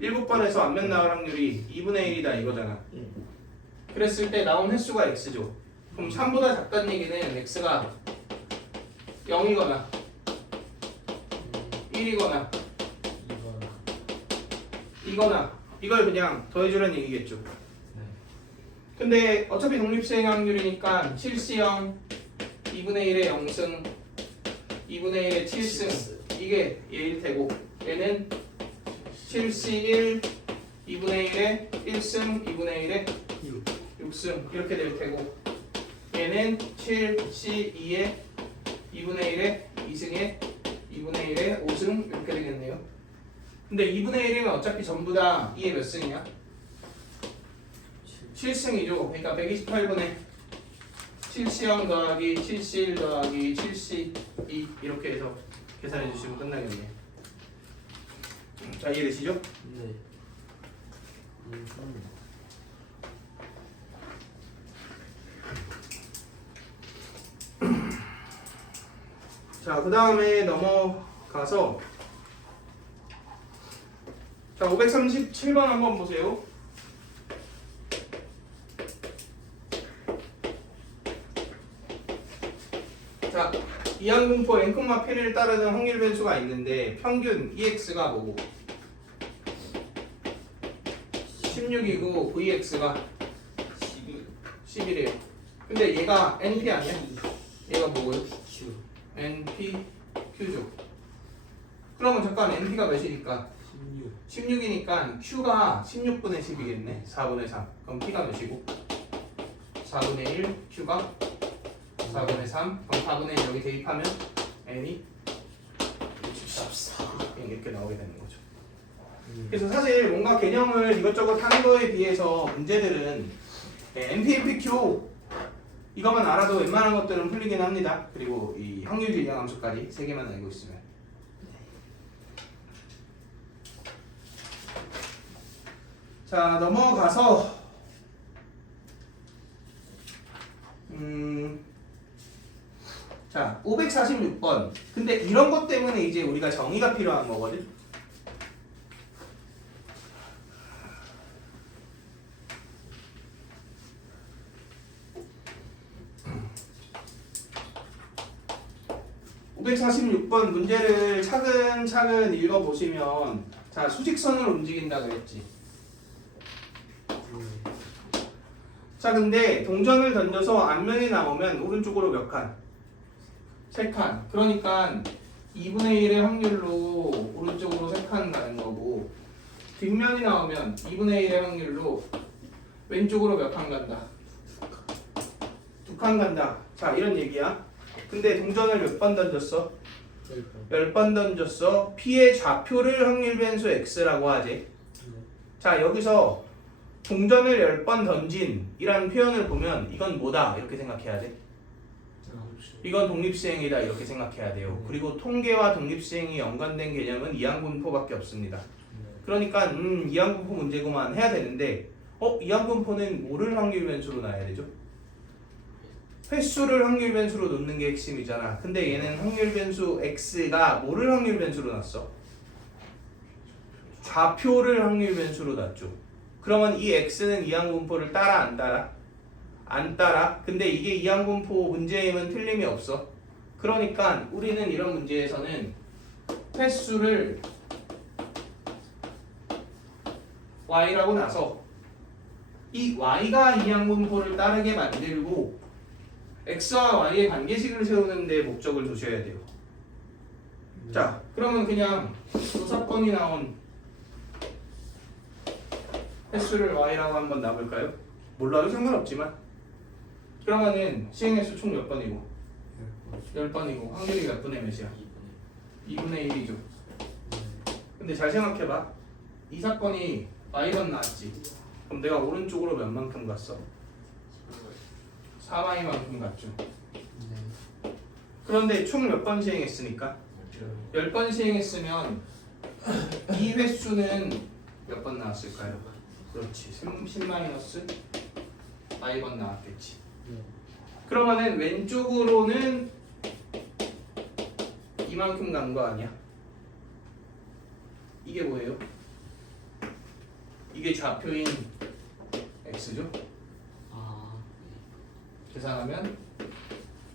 7번에서 앞면 나올 확률이 2분의 1이다 이거잖아. 그랬을 때 나온 횟수가 x죠. 그럼 3보다 작다는 얘기는 x가 0이거나 1이거나 이거나 이걸 그냥 더해주라는 얘기겠죠. 근데 어차피 독립수행 확률이니까 7C0 2분의 1의 0승 2분의 1의 7승 이게 얘일 테고 얘는 7C1 2분의 1의 1승 2분의 1의 6승 이렇게 될 테고 얘는 7C2의 2분의 1의 2승의 2분의 1의 5승 이렇게 되겠네요. 근데 2분의 1이면 어차피 전부 다 2의 몇 승이야? 7승이죠. 그러니까 128분의 7C0 더하기 7C1 더하기 7C2 이렇게 해서 계산해 주시면 끝나겠네요. 자, 이해되시죠? 네. 자, 그 다음에 넘어가서 자, 537번 한번 보세요. 자, 이항분포 n콤마 p를 따르는 확률 변수가 있는데 평균 EX가 뭐고 16이고 VX가 11이에요. 근데 얘가 NP 아니야? 얘가 뭐고요? Q. NP Q죠. 그러면 잠깐 NP가 몇이니까 16. 16이니까 Q가 16분의 10이겠네. 4분의 3. 그럼 P가 몇이고? 4분의 1, Q가 4분의 3. 그럼 4분의 1 여기 대입하면 N이 64. 이렇게 나오게 되는 거죠. 그래서 사실 뭔가 개념을 이것저것 하는 거에 비해서 문제들은 NP, NP, Q 이것만 알아도 웬만한 것들은 풀리긴 합니다. 그리고 이 확률 질량 함수까지 3개만 알고 있으면. 자, 넘어가서 자, 546번. 근데 이런 것 때문에 이제 우리가 정의가 필요한 거거든. (546번) 문제를 차근차근 읽어보시면 자, 수직선을 움직인다 그랬지. 자, 근데 동전을 던져서 앞면이 나오면 오른쪽으로 몇 칸? 3칸. 그러니까 2분의 1의 확률로 오른쪽으로 3칸 가는 거고 뒷면이 나오면 2분의 1의 확률로 왼쪽으로 몇 칸 간다? 2칸 간다. 자, 이런 얘기야. 근데 동전을 몇 번 던졌어? 10번 던졌어. P의 좌표를 확률 변수 X라고 하지. 자, 여기서 동전을 10번 던진 이라는 표현을 보면 이건 뭐다? 이렇게 생각해야 돼. 이건 독립시행이다 이렇게 생각해야 돼요. 그리고 통계와 독립시행이 연관된 개념은 이항분포밖에 없습니다. 그러니까 이항분포 문제구만 해야 되는데 이항분포는 뭐를 확률 변수로 놔야 되죠? 횟수를 확률 변수로 놓는 게 핵심이잖아. 근데 얘는 확률 변수 x가 뭐를 확률 변수로 놨어? 좌표를 확률 변수로 놨죠. 그러면 이 x는 이항분포를 따라 안 따라? 안 따라. 근데 이게 이항분포 문제임은 틀림이 없어. 그러니까 우리는 이런 문제에서는 횟수를 y라고 나서 이 y가 이항분포를 따르게 만들고 x와 y의 관계식을 세우는 데 목적을 두셔야 돼요. 자, 그러면 그냥 조사건이 나온 횟수를 y라고 한번 놔볼까요? 몰라도 상관없지만 그러면은 시행횟수 총 몇 번이고? 10번이고 확률이 몇 분의 몇이야? 2분의 1이죠. 근데 잘 생각해봐. 이 사건이 y번 나왔지. 그럼 내가 오른쪽으로 몇 만큼 갔어? 4y만큼 갔죠. 그런데 총 몇 번 시행했으니까? 10번 시행했으면 이 횟수는 몇 번 나왔을까요? 그렇지. 10-y번 나왔겠지. 그러면은 왼쪽으로는 이만큼 간 거 아니야? 이게 뭐예요? 이게 좌표인 x죠? 계산하면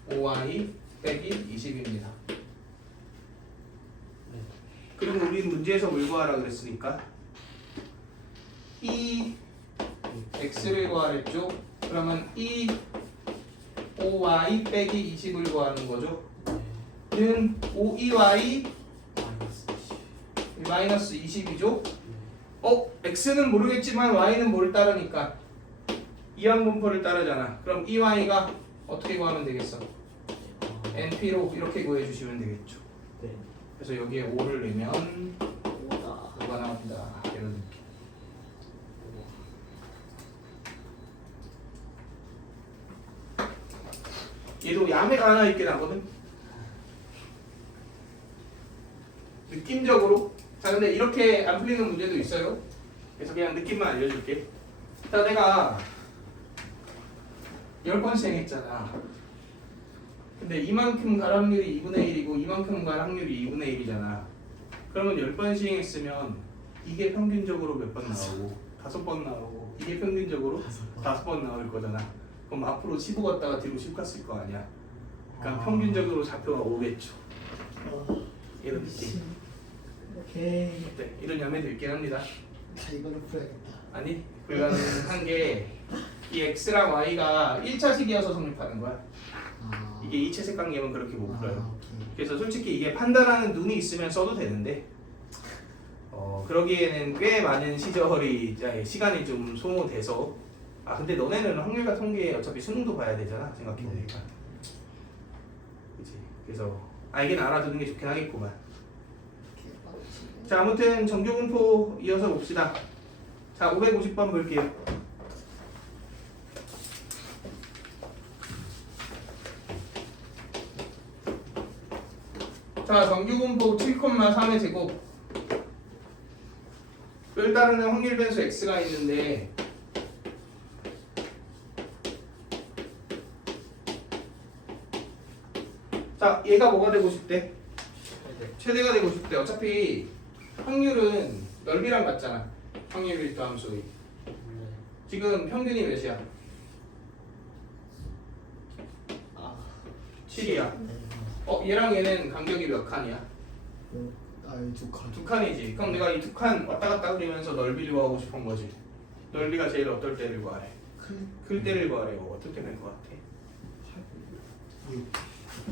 5y 빼기 20입니다. 그리고 우리 문제에서 뭘 구하라 그랬으니까 이 x를 구하랬죠? 그러면 이 5y 빼기 20을 구하는 거죠? 는 5y 마이너스 20이죠? x는 모르겠지만 y는 뭘 따르니까 이항분포를 따르잖아. 그럼 이 y가 어떻게 구하면 되겠어? np로 이렇게 구해주시면 되겠죠. 네. 그래서 여기에 5를 넣으면 5다. 5가 나옵니다. 이런 느낌. 얘도 야매가 하나 있게 나거든. 느낌적으로. 자, 근데 이렇게 안 풀리는 문제도 있어요. 그래서 그냥 느낌만 알려줄게. 자, 내가 10번 시행했잖아. 근데 이만큼 갈 확률이 2분의 1이고 이만큼 갈 확률이 2분의 1이잖아. 그러면 10번 시행했으면 이게 평균적으로 몇 번 나오고 5번 나오고 이게 평균적으로 5번 나올 거잖아. 그럼 앞으로 15 갔다가 뒤로 10 갔을 거 아니야. 그러니까 평균적으로 좌표가 오겠죠. 이런 느낌. 오케이. 네, 이런 야매도 있긴 합니다. 자, 이거는 풀어야겠다. 아니, 불가능한 게 이 x랑 y가 1차식이어서 성립하는 거야. 이게 2차식 관계면 그렇게 못 풀어요. 오케이. 그래서 솔직히 이게 판단하는 눈이 있으면 써도 되는데 그러기에는 꽤 많은 시간이 좀 소모돼서 근데 너네는 확률과 통계 어차피 수능도 봐야 되잖아. 생각해보니까. 그치? 그래서 알긴 알아두는 게 좋긴 하겠구만. 자, 아무튼 정규분포 이어서 봅시다. 자, 550번 볼게요. 자, 정규분포 7,3의 제곱 을 따르는 확률 변수 x가 있는데 자, 얘가 뭐가 되고 싶대? 최대가 되고 싶대. 어차피 확률은 넓이랑 같잖아. 확률 1도 함수의. 지금 평균이 몇이야? 7이야. 얘랑 얘는 간격이 몇 칸이야? 두 칸. 2칸이지. 그럼 내가 이 2칸 왔다 갔다 그리면서 넓이를 구하고 싶은 거지. 넓이가 제일 어떨 때를 구하래? 클 때를 구하래요. 어떨 때가 될것 같아?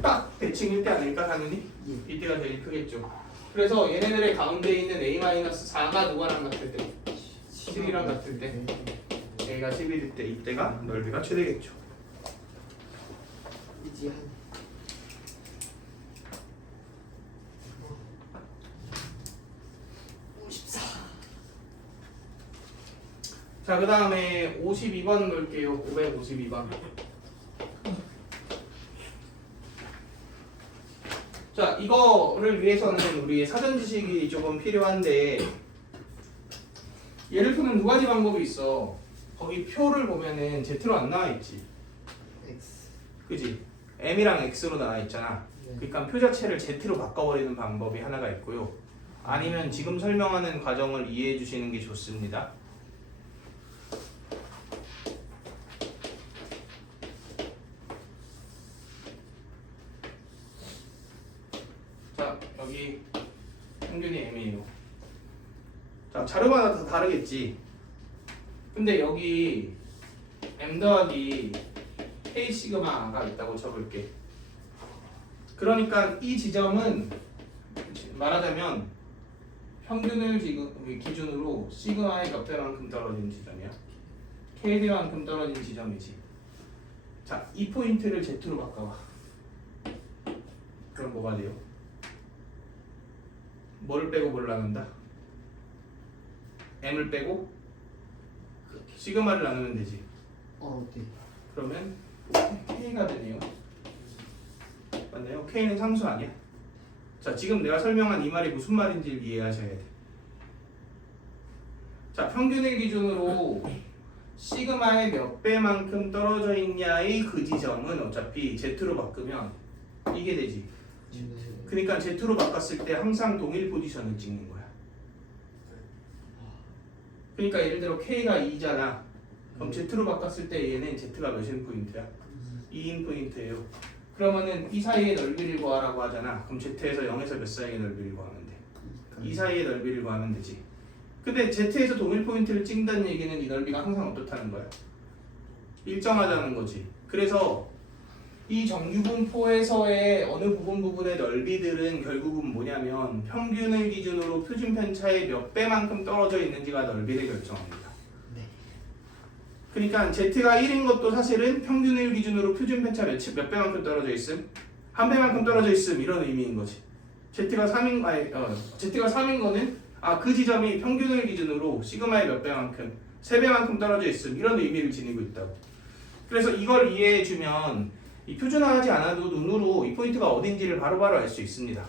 딱 대칭 1대 아닐까 당연히? 이때가 제일 크겠죠. 그래서 얘네들의 가운데 있는 a-4가 누구랑 같을 때? 7이랑 같을 때. a가 11일 때 이때가 넓이가 최대겠죠. 이지 한. 자, 그 다음에 52번 볼게요. 552번. 자, 이거를 위해서는 우리의 사전 지식이 조금 필요한데 얘를 푸는 두 가지 방법이 있어. 거기 표를 보면은 Z로 안 나와 있지. X. 그지? M이랑 X로 나와 있잖아. 네. 그러니까 표 자체를 Z로 바꿔버리는 방법이 하나가 있고요. 아니면 지금 설명하는 과정을 이해해 주시는 게 좋습니다. 자, 여기 평균이 M이에요. 자, 자료마다 다 다르겠지. 근데 여기 M 더하기 K 시그마가 있다고 쳐볼게. 그러니까 이 지점은 말하자면 평균을 지금 기준으로 시그마의 몇 배만큼 떨어진 지점이야. KB만큼 떨어진 지점이지. 자, 이 포인트를 Z로 바꿔봐. 그럼 뭐가 돼요? 뭐를 빼고 뭐를 나눈다? M을 빼고 시그마를 나누면 되지. 네. 그러면 K가 되네요. 맞나요? K는 상수 아니야? 자, 지금 내가 설명한 이 말이 무슨 말인지를 이해하셔야 돼. 자, 평균을 기준으로 시그마의 몇 배만큼 떨어져 있냐의 그 지점은 어차피 Z로 바꾸면 이게 되지. 그러니까 Z로 바꿨을 때 항상 동일 포지션을 찍는 거야. 그러니까 예를 들어 K가 2잖아. 그럼 Z로 바꿨을 때 얘는 Z가 몇인 포인트야? 2인 포인트예요. 그러면은 이 사이의 넓이를 구하라고 하잖아. 그럼 Z에서 0에서 몇 사이의 넓이를 구하면 돼? 2 사이의 넓이를 구하면 되지. 근데 Z에서 동일 포인트를 찍는다는 얘기는 이 넓이가 항상 어떻다는 거야? 일정하다는 거지. 그래서 이 정규분포에서의 어느 부분의 넓이들은 결국은 뭐냐면 평균을 기준으로 표준 편차의 몇 배만큼 떨어져 있는지가 넓이를 결정합니다. 그러니까 Z가 1인 것도 사실은 평균을 기준으로 표준 편차 몇 배만큼 떨어져 있음? 한 배만큼 떨어져 있음 이런 의미인 거지. Z가 3인 거는 그 지점이 평균을 기준으로 시그마의 몇 배만큼 3배만큼 떨어져 있음 이런 의미를 지니고 있다고. 그래서 이걸 이해해 주면 이 표준화하지 않아도 눈으로 이 포인트가 어딘지를 바로바로 알 수 있습니다.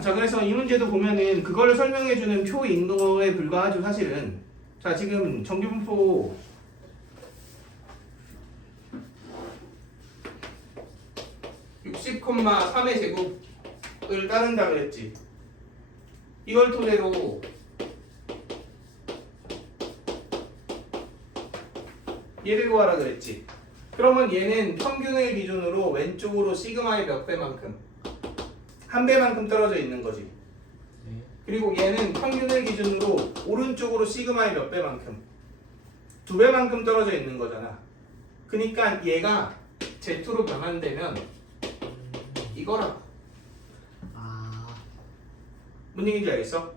자, 그래서 이 문제도 보면은 그걸 설명해 주는 표인 거에 불과하죠 사실은. 자, 지금 정규분포 (60,3의 제곱을 따른다 그랬지. 이걸 토대로 얘를 구하라 그랬지. 그러면 얘는 평균을 기준으로 왼쪽으로 시그마의 몇 배만큼? 한 배만큼 떨어져 있는 거지. 그리고 얘는 평균을 기준으로 오른쪽으로 시그마의 몇 배만큼? 2배만큼 떨어져 있는 거잖아. 그러니까 얘가 Z로 변환되면 이거라. 뭔 얘기인지 알겠어?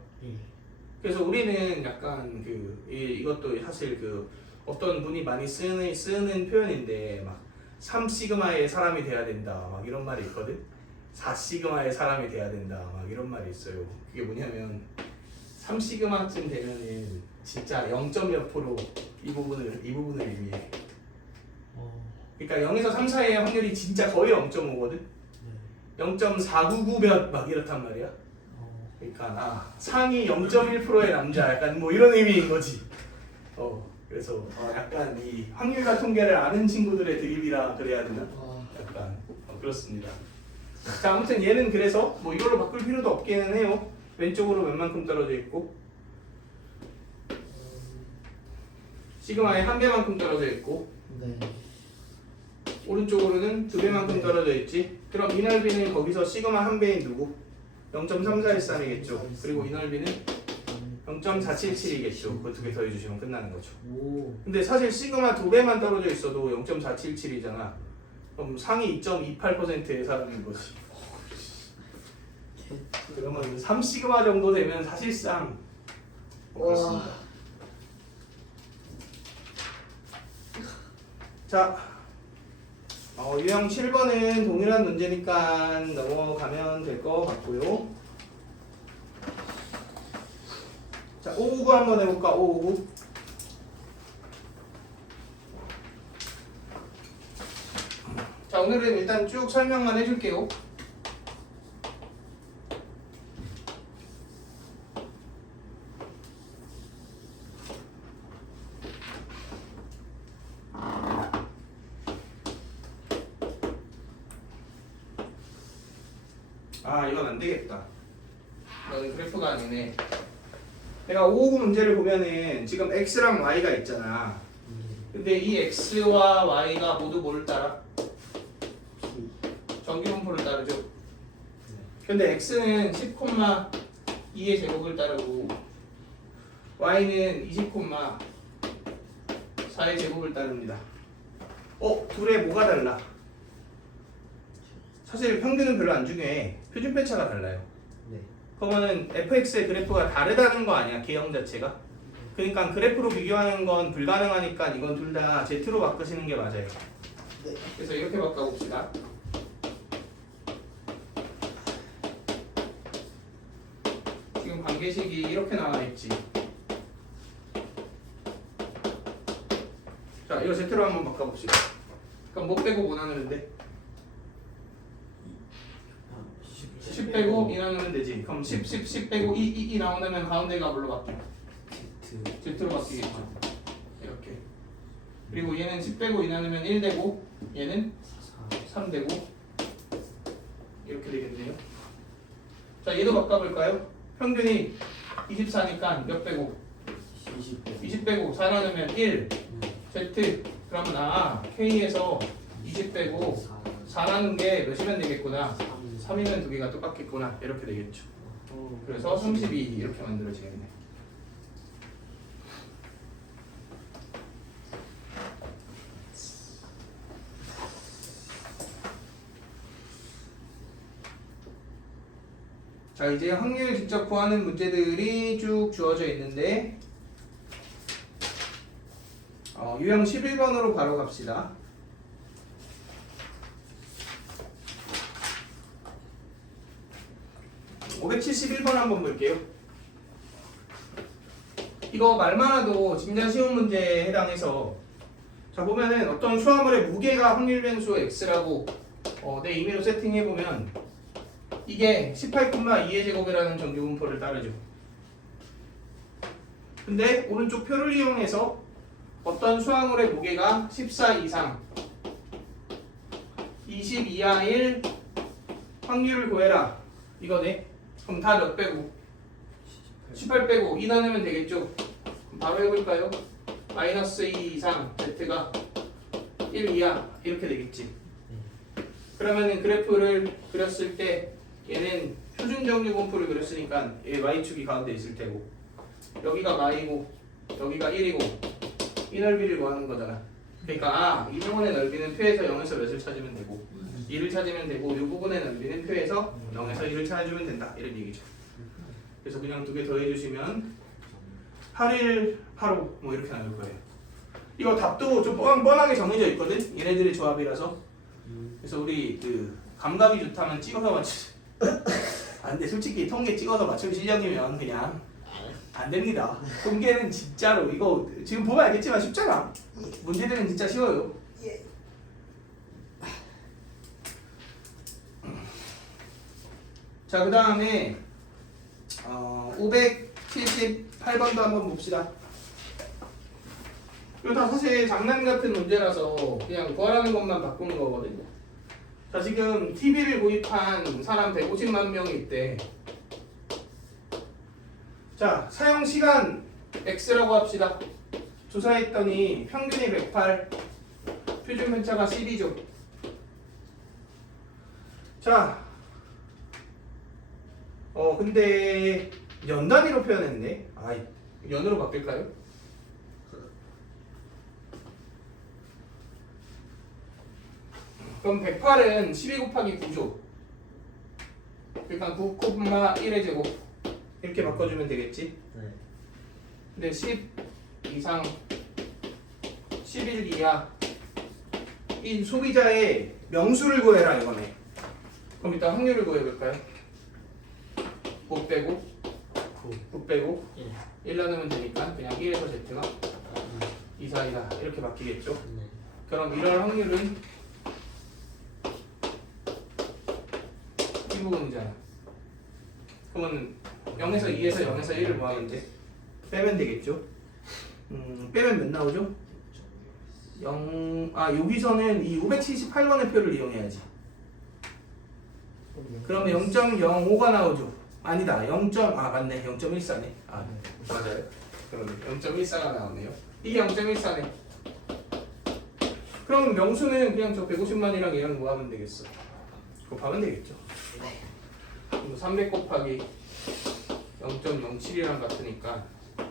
그래서 우리는 약간 이것도 사실 어떤 분이 많이 쓰는 표현인데 막 3시그마의 사람이 돼야 된다 막 이런 말이 있거든. 4시그마의 사람이 돼야 된다 막 이런 말이 있어요. 그게 뭐냐면 3시그마쯤 되면은 진짜 0.몇 프로 이 부분을 의미해. 그러니까 0에서 3 사이의 확률이 진짜 거의 0.5거든. 0.499 몇 막 이렇단 말이야. 그러니까 상위 0.1%의 남자 약간 뭐 이런 의미인 거지. 그래서 약간 이 확률과 통계를 아는 친구들의 드립이라 그래야 되나? 약간 그렇습니다. 자, 아무튼 얘는 그래서 뭐 이걸로 바꿀 필요도 없기는 해요. 왼쪽으로 몇만큼 떨어져 있고 시그마의 한 배만큼 떨어져 있고 오른쪽으로는 2배만큼 떨어져 있지. 그럼 이 넓이는 거기서 시그마 한 배인 누구? 0.343이겠죠. 그리고 이 넓이는 0.477이겠죠. 그 두 개 더해주시면 끝나는 거죠. 근데 사실 시그마 2배만 떨어져 있어도 0.477이잖아. 그럼 상위 2.28%의 사람인 거지. 그러면 3시그마 정도 되면 사실상 그렇습니다. 자, 유형 7번은 동일한 문제니까 넘어가면 될 것 같고요. 자, 599 한번 해볼까? 599. 자, 오늘은 일단 쭉 설명만 해줄게요. 아, 이건 안 되겠다. 이거는 그래프가 아니네. 내가 559 문제를 보면은 지금 x랑 y가 있잖아. 근데 이 x와 y가 모두 뭐를 따라? 정기분포를 따르죠. 근데 x는 10,2의 제곱을 따르고 y는 20,4의 제곱을 따릅니다. 둘의 뭐가 달라? 사실 평균은 별로 안 중요해. 표준 편차가 달라요. 네. 그러면은 fx의 그래프가 다르다는 거 아니야, 개형 자체가? 그러니까 그래프로 비교하는 건 불가능하니까 이건 둘 다 z로 바꾸시는 게 맞아요. 네. 그래서 이렇게 바꿔봅시다. 지금 관계식이 이렇게 나와 있지. 자, 이거 z로 한번 바꿔봅시다. 그럼 뭐 빼고 뭐 나누면 돼? 10 빼고 2 나누면 되지. 그럼 10 빼고 2 나오면 가운데가 뭘로 바뀌어? z로 바뀌겠죠. 이렇게. 그리고 얘는 10 빼고 2 나누면 1 되고 얘는 3 되고 이렇게 되겠네요. 자, 얘도 바꿔볼까요? 평균이 24니까 몇 빼고? 20 빼고 4 나누면 1 z. 그러면 k에서 20 빼고 4 나눈 게 몇이면 되겠구나. 3이면 두 개가 똑같겠구나. 이렇게 되겠죠. 그래서 32 이렇게 만들어지겠네. 자, 이제 확률 직접 구하는 문제들이 쭉 주어져 있는데 유형 11번으로 바로 갑시다. (571번) 한번 볼게요. 이거 말만 해도 진짜 쉬운 문제에 해당해서, 자 보면은 어떤 수화물의 무게가 확률 변수 x라고 내 임의로 세팅해보면 이게 18,2의 제곱이라는 정규분포를 따르죠. 근데 오른쪽 표를 이용해서 어떤 수화물의 무게가 14 이상 20 이하일 확률을 구해라 이거네. 그럼 다 몇 빼고? 18 빼고 2 나누면 되겠죠. 그럼 바로 해볼까요? 마이너스 2 이상 z가 1 이하 이렇게 되겠지. 그러면은 그래프를 그렸을 때 얘는 표준 정규분포를 그렸으니까 얘 y축이 가운데 있을 테고 여기가 y고 여기가 1이고 이 넓이를 구하는 거잖아. 그러니까 이 부분의 넓이는 표에서 0에서 몇을 찾으면 되고 2를 찾으면 되고 이 부분의 넓이는 표에서 0에서 1을 찾아주면 된다 이런 얘기죠. 그래서 그냥 두 개 더해주시면 81, 85 뭐 이렇게 나올 거예요. 이거 답도 좀 뻔하게 정해져 있거든. 얘네들의 조합이라서. 그래서 우리 그 감각이 좋다면 찍어서 맞추. 아 근데 솔직히 통계 찍어서 맞출 실력이면 그냥 안 됩니다. 통계는 진짜로 이거 지금 보면 알겠지만 쉽잖아. 문제들은 진짜 쉬워요. 자, 그 다음에 578번도 한번 봅시다. 이거 다 사실 장난 같은 문제라서 그냥 구하라는 것만 바꾸는 거거든요. 자, 지금 TV를 구입한 사람 150만 명이 있대. 자, 사용 시간 X라고 합시다. 조사했더니 평균이 108, 표준 편차가 12죠. 자, 근데 연 단위로 표현했네. 연으로 바뀔까요? 그럼 108은 12 곱하기 9죠. 그러니까 9, 1의 제곱 이렇게 바꿔주면 되겠지. 근데 10 이상 11 이하 이 소비자의 명수를 구해라 이거네. 그럼 일단 확률을 구해볼까요? 9 빼고 9 빼고 1 나누면 되니까 그냥 1에서 z가 2, 4, 2다 이렇게 바뀌겠죠. 그럼 이런 확률은 부분이잖아. 그러면 0에서 2에서 0에서 1을 뭐 하면 돼? 빼면 되겠죠? 빼면 몇 나오죠? 0, 여기서는 이 578번의 표를 이용해야지. 그러면 0.05가 나오죠? 아니다. 맞네. 0.14네. 맞아요. 그러면 0.14가 나오네요. 이게 0.14네. 그럼 명수는 그냥 저 150만이랑 얘랑 뭐 하면 되겠어? 곱하면 되겠죠. 그럼 300 곱하기 0.07이랑 같으니까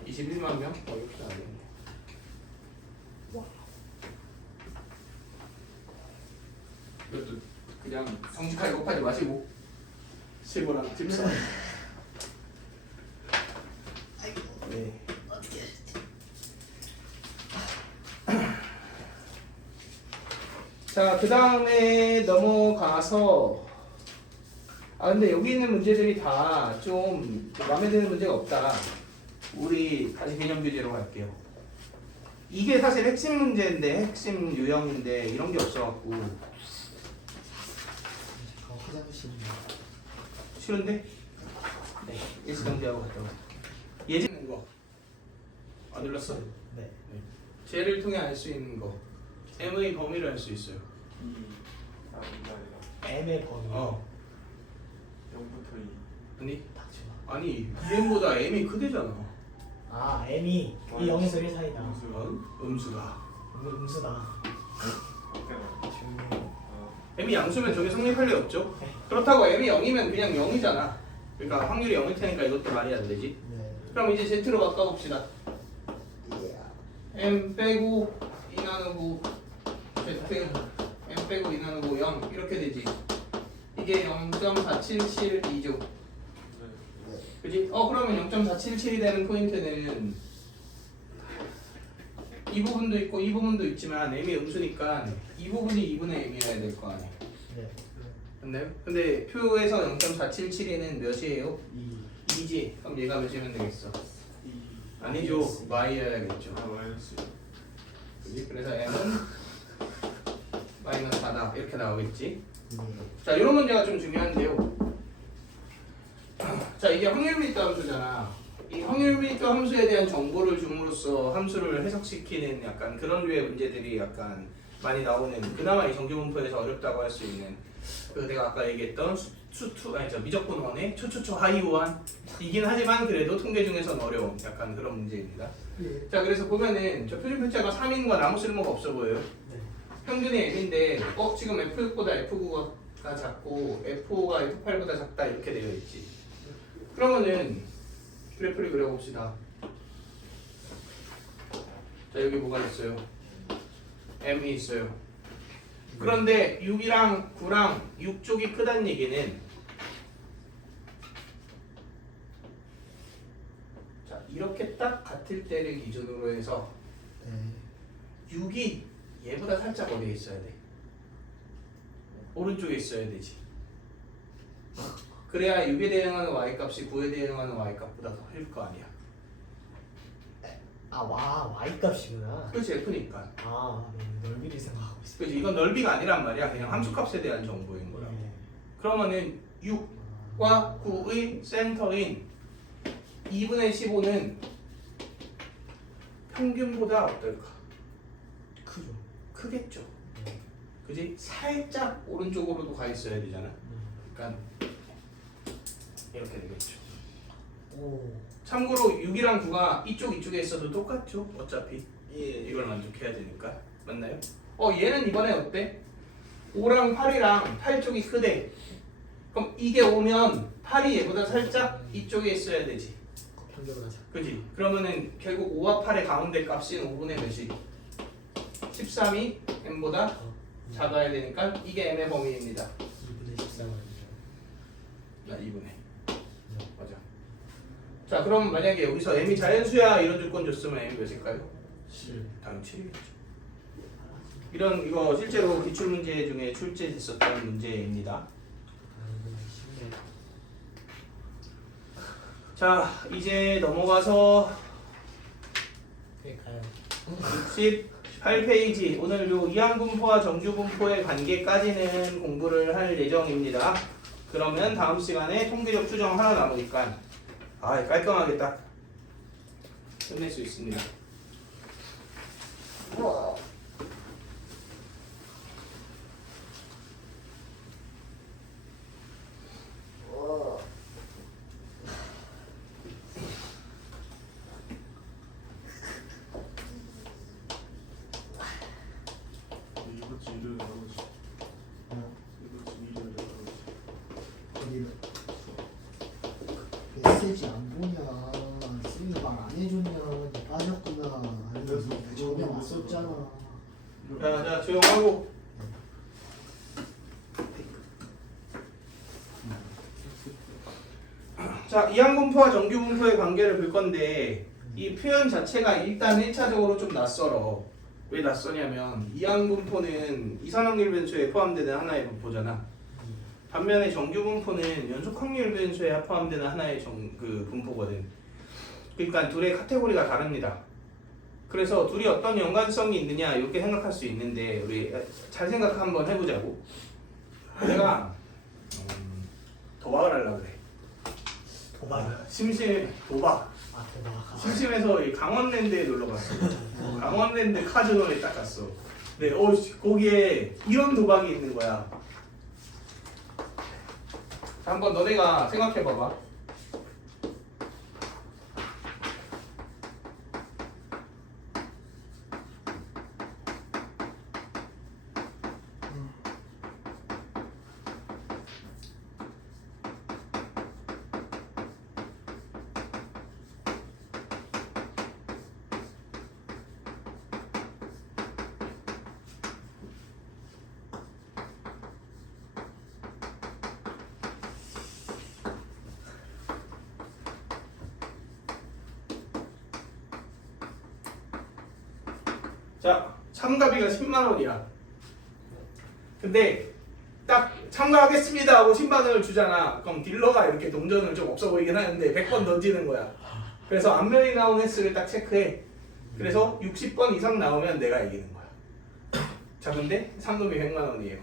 21만 명? 이렇게 나오겠네. 이것도 그냥 정직하게 곱하지 마시고 15랑 14. 네. 자, 그 다음에 넘어가서 근데 여기 있는 문제들이 다 좀 마음에 드는 문제가 없다. 우리 다시 개념 교재로 갈게요. 이게 사실 핵심 문제인데 핵심 유형인데 이런 게 없어갖고 화장실. 싫은데? 네, 일시정지하고 갔다 오세요. 예제는 거. 눌렀어? 네. 쟤를 통해 알 수 있는 거. M의 범위를 알 수 있어요. 2, 3, 4, M의 범위. 0부터 2. 아니? 닥쳐. 아니, M보다 M이 크대잖아. M이 이 0에서 1 사이다. 음수다. 음수다. 중요. M이 양수면 저게 성립할 리 없죠? 그렇다고 M이 0이면 그냥 0이잖아. 그러니까 확률이 0일 테니까 이것도 말이 안 되지. 네. 그럼 이제 Z로 바꿔봅시다. M 빼고 2 나누고 Z M 빼고 2 나누고 0 이렇게 되지. 이게 0.4772죠. 그지? 그러면 0.477이 되는 포인트는 이 부분도 있고 이 부분도 있지만 M이 음수니까 이 부분이 2분의 M이어야 될 거 아니에요. 네. 맞나요? 근데 표에서 0.477은 몇이에요? 2. 2지. 그럼 얘가 몇이면 되겠어? 2. 아니죠. y여야겠죠. 마이너스 2. 그지? 그래서 M은 마이너스 4다. 이렇게 나오겠지. 네. 자, 이런 문제가 좀 중요한데요. 자, 이게 확률 밀도 함수잖아. 이 확률 밀도 함수에 대한 정보를 줌으로써 함수를 해석시키는 약간 그런 류의 문제들이 약간 많이 나오는, 그나마 이 정규분포에서 어렵다고 할 수 있는 그 내가 아까 얘기했던 미적분 원의 초초초 하이오한 이긴 하지만 그래도 통계 중에서는 어려운 약간 그런 문제입니다. 자, 그래서 보면은 저 표준 표차가 3인과 아무 쓸모가 없어 보여요. 네. 평균이 M인데 지금 F6보다 F9가 작고 F5가 F8보다 작다 이렇게 되어 있지. 그러면은 그래프를 그려봅시다. 자, 여기 뭐가 있어요? M이 있어요. 그런데 6이랑 9랑 6쪽이 크다는 얘기는, 자, 이렇게 딱 같을 때를 기준으로 해서 네. 6이 얘보다 살짝 어디에 있어야 돼? 오른쪽에 있어야 되지. 그래야 6에 대응하는 y값이 9에 대응하는 y값보다 더 클 거 아니야. Y 값이구나. 그렇지, F니까. 넓이를 생각하고 있어. 그렇지, 이건 넓이가 아니란 말이야. 그냥 함수값에 대한 정보인 거야. 네. 그러면은 6과 9의 센터인 2분의 15는 평균보다 어떨까? 크죠. 크겠죠. 네. 그지? 살짝 오른쪽으로도 가 있어야 되잖아. 그러니까 이렇게 되겠죠. 오. 참고로 6이랑 9가 이쪽에 있어도 똑같죠. 어차피 예. 이걸 만족해야 되니까. 맞나요? 얘는 이번에 어때? 5랑 8이랑 8쪽이 크대. 그럼 이게 오면 8이 얘보다 살짝 이쪽에 있어야 되지. 평균으로 하자. 그지? 그러면은 결국 5와 8의 가운데 값인 5분의 몇이? 13이 m보다 작아야 되니까 이게 m의 범위입니다. 2분의 14만이죠. 2분의. 맞아. 자, 그럼 만약에 여기서 m이 자연수야 이런 조건 줬으면 m이 몇일까요? 7. 당연히 7이겠죠. 이거 실제로 기출문제 중에 출제됐었던 문제입니다. 자, 이제 넘어가서 네, 가요. 68페이지. 오늘 요 이항분포와 정규분포의 관계까지는 공부를 할 예정입니다. 그 그러면 다음 시간에 통계적 추정 하나 남으니까 깔끔하게 딱 끝낼 수 있습니다. 이것지 이를 나오지. 이것지 이를 나오지. 어디를 메시지 안 보냐 쌤이 말 안 해줬냐 너 빠졌구나 알면서 전혀 안 썼잖아. 자 조용하고. 자, 이항분포와 정규분포의 관계를 볼 건데 이 표현 자체가 일단 1차적으로 좀 낯설어. 왜 낯서냐면 이항분포는 이산확률 변수에 포함되는 하나의 분포잖아. 반면에 정규분포는 연속확률 변수에 포함되는 하나의 분포거든. 그러니까 둘의 카테고리가 다릅니다. 그래서 둘이 어떤 연관성이 있느냐 이렇게 생각할 수 있는데 우리 잘 생각 한번 해보자고. 내가 도박을 하려고 그래. 도박. 도박. 아 도박. 심심해서 이 강원랜드에 놀러 갔어. 강원랜드 카지노에 딱 갔어. 네, 거기에 이런 도박이 있는 거야. 자, 한번 너네가 생각해 봐봐. 자, 참가비가 10만 원이야. 근데 딱 참가하겠습니다 하고 10만 원을 주잖아. 그럼 딜러가 이렇게 동전을 좀 없어 보이긴 하는데 100번 던지는 거야. 그래서 앞면이 나온 횟수를 딱 체크해. 그래서 60번 이상 나오면 내가 이기는 거야. 자, 근데 상금이 100만 원이에요.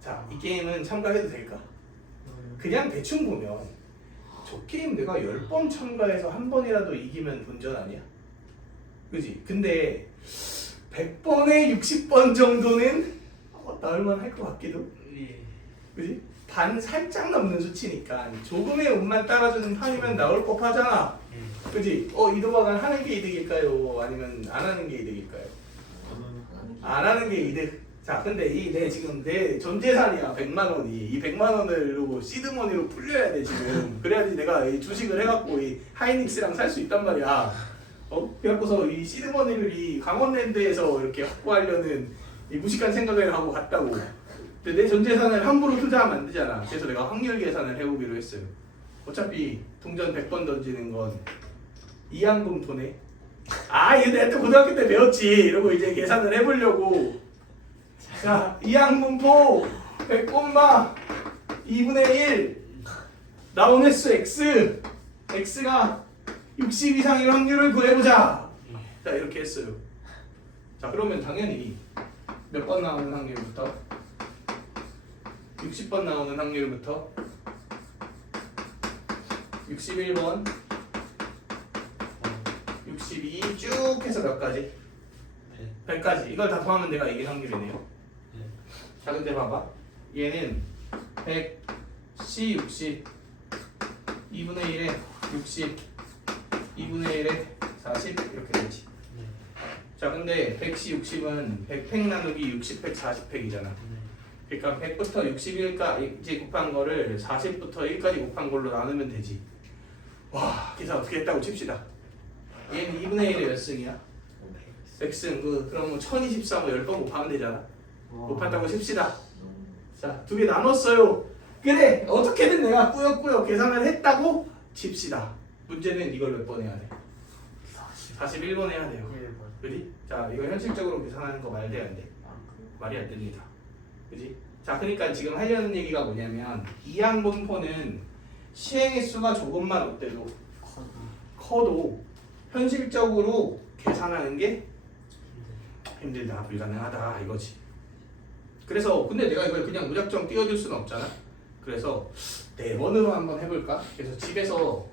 자, 이 게임은 참가해도 될까? 그냥 대충 보면 저 게임 내가 10번 참가해서 한 번이라도 이기면 본전 아니야? 그지? 근데 100번에 60번 정도는 나올만 할 것 같기도. 그지? 반 살짝 넘는 수치니까 조금의 운만 따라주는 판이면 나올 법하잖아. 그지? 이 도박은 하는 게 이득일까요? 아니면 안 하는 게 이득일까요? 안 하는 게 이득. 자, 근데 지금 내 전 재산이야 100만 원이. 이 100만 원을 시드머니로 풀려야 돼 지금. 그래야지 내가 이 주식을 해갖고 이 하이닉스랑 살 수 있단 말이야. 그래갖고서 이 시드머니를 이 강원랜드에서 이렇게 확보하려는 이 무식한 생각을 하고 갔다고. 근데 내 전 재산을 함부로 투자하면 안 되잖아. 그래서 내가 확률 계산을 해보기로 했어요. 어차피 동전 100번 던지는 건 이항분포네. 이거 내가 또 고등학교 때 배웠지. 이러고 이제 계산을 해보려고. 자, 이항분포 100콤마 2분의 1 나온 횟수 x. x가 60 이상일 확률을 구해보자. 자, 이렇게 했어요. 자, 그러면 당연히 몇 번 나오는 확률부터? 60번 나오는 확률부터 61번 62 쭉 해서 몇 가지? 100까지. 이걸 다 포함하면 내가 이길 확률이네요. 자, 근데 봐봐. 얘는 100, C 60 2분의 1에 60 2분의 1에 40 이렇게 되지. 자, 근데 100시 60은 100팩 나누기 60팩 40팩이잖아. 그러니까 100부터 61까지 곱한 거를 40부터 1까지 곱한 걸로 나누면 되지. 와, 계산 어떻게 했다고 칩시다. 얘는 2분의 1에 몇 승이야? 100승. 그럼 1023을 10번 곱하면 되잖아. 곱했다고 칩시다. 자, 두 개 나눴어요. 그래, 어떻게든 내가 꾸역꾸역 계산을 했다고 칩시다. 문제는 이걸 몇 번 해야 돼? 41번 해야 돼요. 그지? 자, 이거 현실적으로 계산하는 거 말이 안 돼. 말이 안 됩니다. 그지? 자, 그러니까 지금 하려는 얘기가 뭐냐면 이항분포는 시행의 수가 조금만 어때도 커도 현실적으로 계산하는 게 힘들다, 불가능하다 이거지. 그래서 근데 내가 이걸 그냥 무작정 띄워줄 수는 없잖아. 그래서 4번으로 한번 해볼까? 그래서 집에서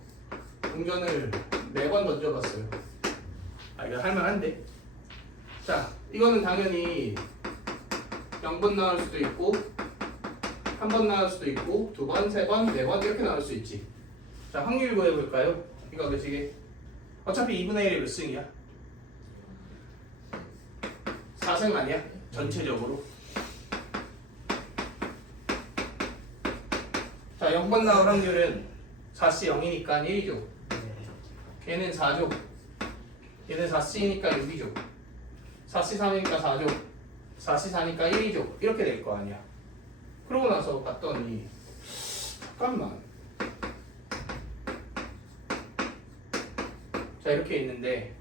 동전을 4번 던져봤어요. 아 이거 할만한데? 자 이거는 당연히 0번 나올 수도 있고 1번 나올 수도 있고 2번, 3번, 4번 이렇게 나올 수 있지. 자 확률 구해볼까요? 이거 몇이게? 어차피 2분의 1이 몇 승이야? 4승 아니야? 전체적으로. 자 0번 나올 확률은 4C 0이니까 1이죠. 얘는 4죠. 얘는 4C니까 6이죠. 4C 3이니까 4죠. 4C 4니까 1이죠. 이렇게 될 거 아니야. 그러고 나서 봤더니 잠깐만. 자 이렇게 있는데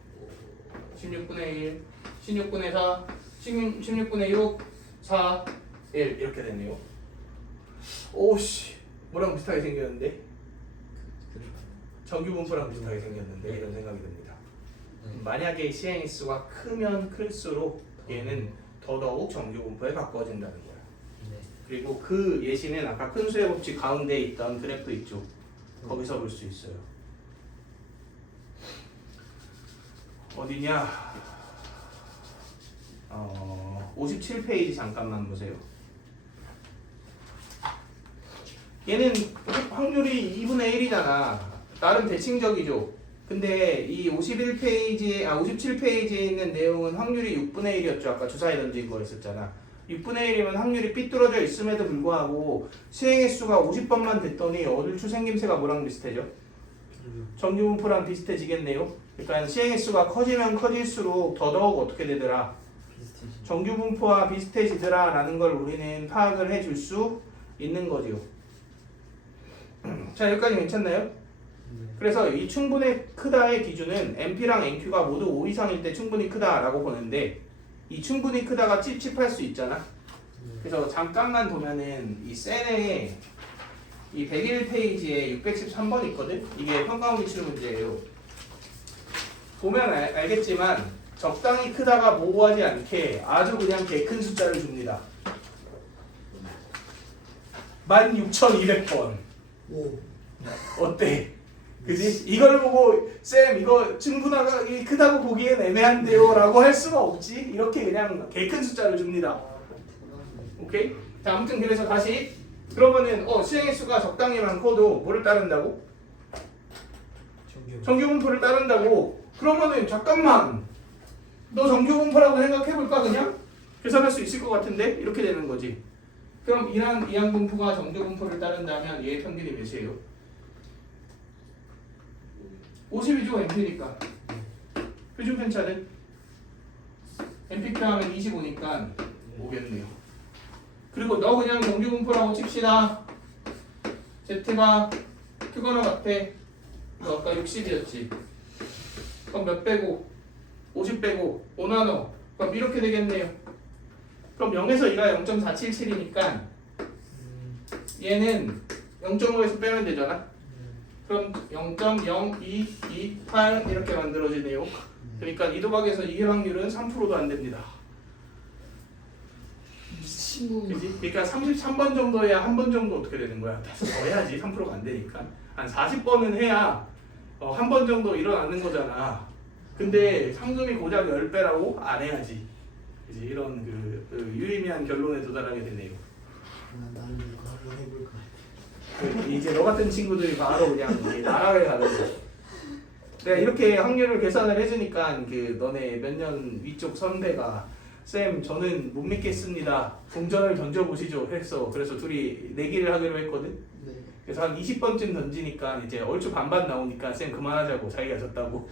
16분의 1, 16분의 4, 16분의 6, 4, 1 이렇게 되네요. 오씨 뭐랑 비슷하게 생겼는데? 정규분포랑 비슷하게 생겼는데 이런 생각이 듭니다. 만약에 시행일 수가 크면 클수록 얘는 더더욱 정규분포에 가까워진다는 거야. 그리고 그 예시는 아까 큰 수의 법칙 가운데 있던 그래프 있죠. 거기서 볼 수 있어요. 어디냐? 57페이지 잠깐만 보세요. 얘는 확률이 2분의 1이잖아. 나름 대칭적이죠. 근데 이 57페이지에 있는 내용은 확률이 6분의 1이었죠. 아까 주사위 던진 거 했었잖아. 6분의 1이면 확률이 삐뚤어져 있음에도 불구하고 시행의 수가 50번만 됐더니 어딜 생김새가 뭐랑 비슷해져? 정규분포랑 비슷해지겠네요. 그러니까 시행의 수가 커지면 커질수록 더더욱 어떻게 되더라? 정규분포와 비슷해지더라 라는 걸 우리는 파악을 해줄 수 있는 거죠. 자 여기까지 괜찮나요? 그래서 이 충분히 크다의 기준은 NP랑 NQ가 모두 5 이상일 때 충분히 크다라고 보는데 이 충분히 크다가 찝찝할 수 있잖아. 그래서 잠깐만 보면은 이 셀에 이 101페이지에 613번 있거든. 이게 평가원 기출 문제예요. 보면 알겠지만 적당히 크다가 모호하지 않게 아주 그냥 개 큰 숫자를 줍니다. 16,200번. 오. 어때? 그지? 이걸 보고 쌤 이거 충분하가 크다고 보기엔 애매한데요 라고 할 수가 없지. 이렇게 그냥 개 큰 숫자를 줍니다. 오케이? 자 아무튼 그래서 다시 그러면은 시행의 수가 적당히 많고도 뭐를 따른다고? 정규분포를 따른다고. 그러면은 잠깐만 너 정규분포라고 생각해볼까 그냥? 계산할 수 있을 것 같은데? 이렇게 되는 거지. 그럼 이항분포가 정규분포를 따른다면 얘의 평균이 몇이에요? 50이죠 NP니까. 표준 편차는? NP표 하면 25니까 5겠네요. 그리고 너 그냥 정규분포라고 칩시다. Z가 크거나 같아. 너 아까 60이었지. 그럼 몇 빼고? 50 빼고 5 나눠. 그럼 이렇게 되겠네요. 그럼 0에서 2가 0.477이니까 얘는 0.5에서 빼면 되잖아. 그럼 0.0228 이렇게 만들어지네요. 그러니까 2 더하기에서 2의 확률은 3%도 안 됩니다. 미친놈. 그치? 그러니까 33번 정도야 한 번 정도 어떻게 되는 거야? 더 해야지. 3%가 안 되니까. 한 40번은 해야 한 번 정도 일어나는 거잖아. 근데 상금이 고작 10배라고 안 해야지. 그치? 이런 그 유의미한 결론에 도달하게 되네요. 나는 이거 한번 해볼까. 이제 너 같은 친구들이 바로 그냥 나라를 가는 거야. 내가 이렇게 확률을 계산을 해주니까 그 너네 몇 년 위쪽 선배가 쌤 저는 못 믿겠습니다. 동전을 던져보시죠 했어. 그래서 둘이 내기를 하기로 했거든. 네. 그래서 한 20번쯤 던지니까 이제 얼추 반반 나오니까 쌤 그만하자고 자기가 졌다고.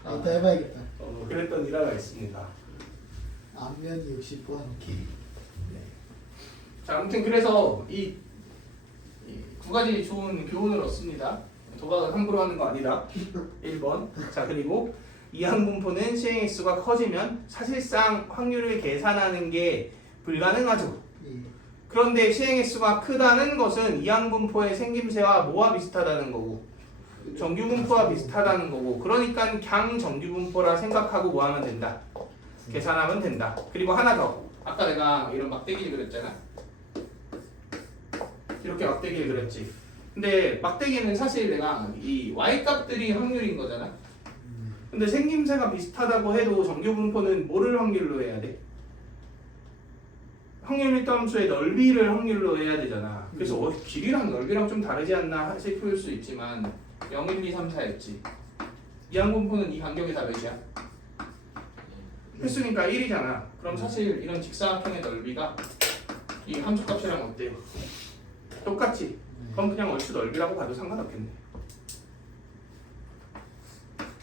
이따 해봐야겠다. 그랬던 일화가 있습니다. 앞면이 60번. 자 아무튼 그래서 이 두 가지 좋은 교훈을 얻습니다. 도박은 함부로 하는 거 아니다. 1번. 자 그리고 이항분포는 시행의 수가 커지면 사실상 확률을 계산하는 게 불가능하죠. 예. 그런데 시행의 수가 크다는 것은 이항분포의 생김새와 뭐와 비슷하다는 거고 정규분포와 비슷하다는 거고 그러니까 그냥 정규분포라 생각하고 뭐 하면 된다? 계산하면 된다. 그리고 하나 더. 아까 내가 이런 막대기를 그렸잖아. 이렇게 막대기를 그렸지. 근데 막대기는 사실 내가 이 y 값들이 확률인 거잖아. 근데 생김새가 비슷하다고 해도 정규분포는 뭐를 확률로 해야 돼? 확률 밀도함수의 넓이를 확률로 해야 되잖아. 그래서 길이랑 넓이랑 좀 다르지 않나 싶을 수 있지만 0, 1, 2, 3, 4였지. 이항분포는 이 간격이 다 몇이야? 횟수니까 1이잖아. 그럼 사실 이런 직사각형의 넓이가 이 함수값이랑 어때요? 똑같지? 그럼 그냥 얼추 넓이라고 봐도 상관없겠네.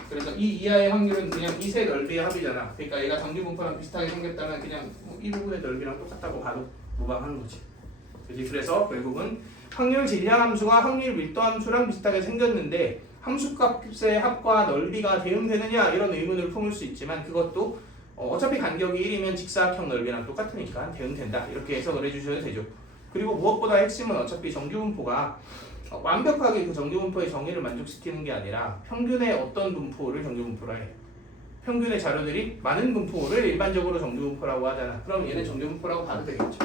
그래서 이 이하의 확률은 그냥 이 세 넓이의 합이잖아. 그러니까 얘가 정규분포랑 비슷하게 생겼다면 그냥 이 부분의 넓이랑 똑같다고 봐도 무방하는 거지. 그래서 결국은 확률 질량함수가 확률 밀도함수랑 비슷하게 생겼는데 함수값의 합과 넓이가 대응되느냐 이런 의문을 품을 수 있지만 그것도 어차피 간격이 1이면 직사각형 넓이랑 똑같으니까 대응된다 이렇게 해석을 해주셔도 되죠. 그리고 무엇보다 핵심은 어차피 정규분포가 완벽하게 그 정규분포의 정의를 만족시키는 게 아니라 평균의 어떤 분포를 정규분포라 해. 평균의 자료들이 많은 분포를 일반적으로 정규분포라고 하잖아. 그럼 얘는 정규분포라고 봐도 되겠죠.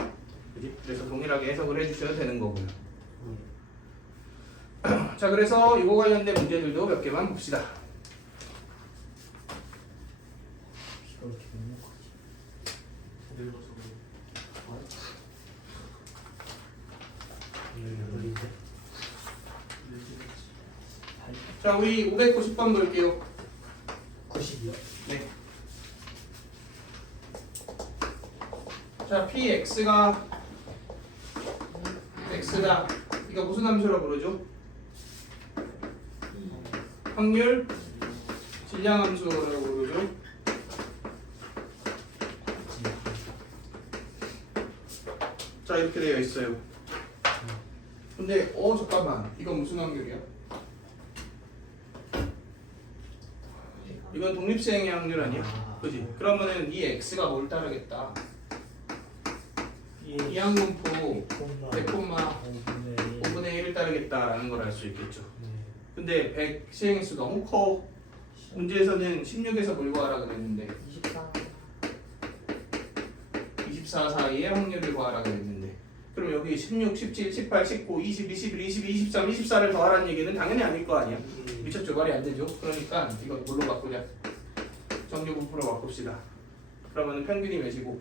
그지? 그래서 동일하게 해석을 해주셔도 되는 거고요. 자, 그래서 이거 관련된 문제들도 몇 개만 봅시다. 비가 이렇게 넉넉하지. 내려가서 자, 우리 590번 볼게요. 90이요? 네. 자, px가 x다. 이거 무슨 함수라고 부르죠? 확률 질량 함수라고 부르죠. 자, 이렇게 되어 있어요. 근데 잠깐만. 이건 무슨 확률이야? 이건 독립수행의 확률 아니야? 그지? 그러면은 이 x가 뭘 따르겠다? 이항분포 100,5분의 1을 따르겠다라는 걸 알 수 있겠죠. 근데 100 시행횟수 너무 커. 문제에서는 16에서 뭘 구하라 그랬는데 24 사이의 확률을 구하라 그랬는데 그럼 여기 16, 17, 18, 19, 20, 21, 22, 23, 24를 더하라는 얘기는 당연히 아닐 거 아니야. 미쳤죠? 말이 안 되죠. 그러니까 이거 뭘로 바꾸자? 정규분포로 바꿉시다. 그러면 평균이 몇이고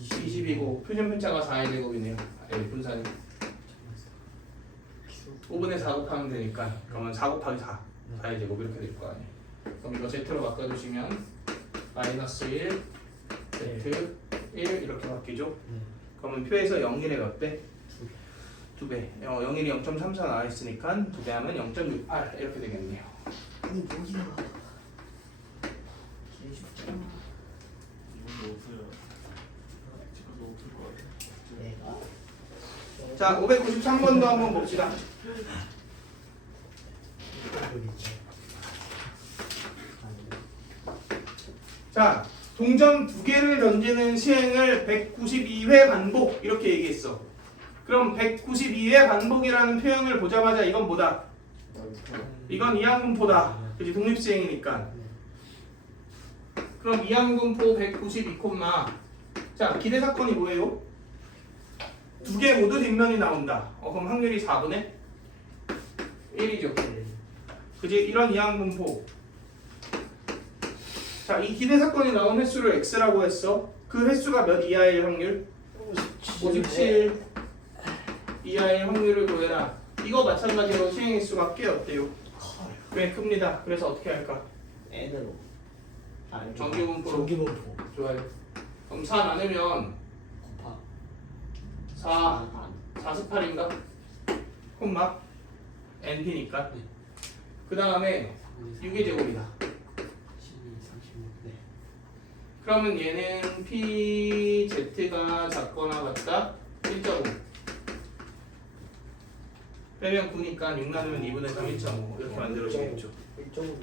20이고 표준 편차가 4의 제곱이네요. 분산이 5분의 4 곱하면 되니까 그러면 4 곱하기 4 4의 제곱 이렇게 될 거 아니에요. 그럼 이거 Z로 바꿔주시면 마이너스 1 Z 1 이렇게 바뀌죠. 그러면 표에서 0일에 몇 배? 2배. 0일이 0.34 나와 있으니까 2배 하면 0.68 이렇게 되겠네요. 아니 뭐야? 개쉽잖아. 이건 없어요. 집에서 없을 거 같아. 내가? 자, 593번도 한번 봅시다. 자, 동전 2개를 던지는 시행을 192회 반복 이렇게 얘기했어. 그럼 192회 반복이라는 표현을 보자마자 이건 뭐다? 이건 이항분포다. 그치? 독립시행이니까. 그럼 이항분포 192, 자, 기대사건이 뭐예요? 2개 모두 뒷면이 나온다. 그럼 확률이 4분의 1이죠. 그지? 이런 이항분포. 자, 이 기대사건이 나온 횟수를 x라고 했어. 그 횟수가 몇 이하일 확률? 57 이하의 확률을 구해라. 이거 마찬가지로 시행 횟수가 꽤 어때요? 꽤 큽니다. 그래서 어떻게 할까? n으로. 정규분포로. 정규분포. 좋아요. 그럼 4 나누면 곱하. 4 48인가? 콤마 np니까. 그 다음에 6의 제곱이다. 12, 36. 네. 그러면 얘는 pz가 작거나 같다 1.5 빼면 9니까 6 나누면 2분의 3 1.5 이렇게 만들어지겠죠. 1.5.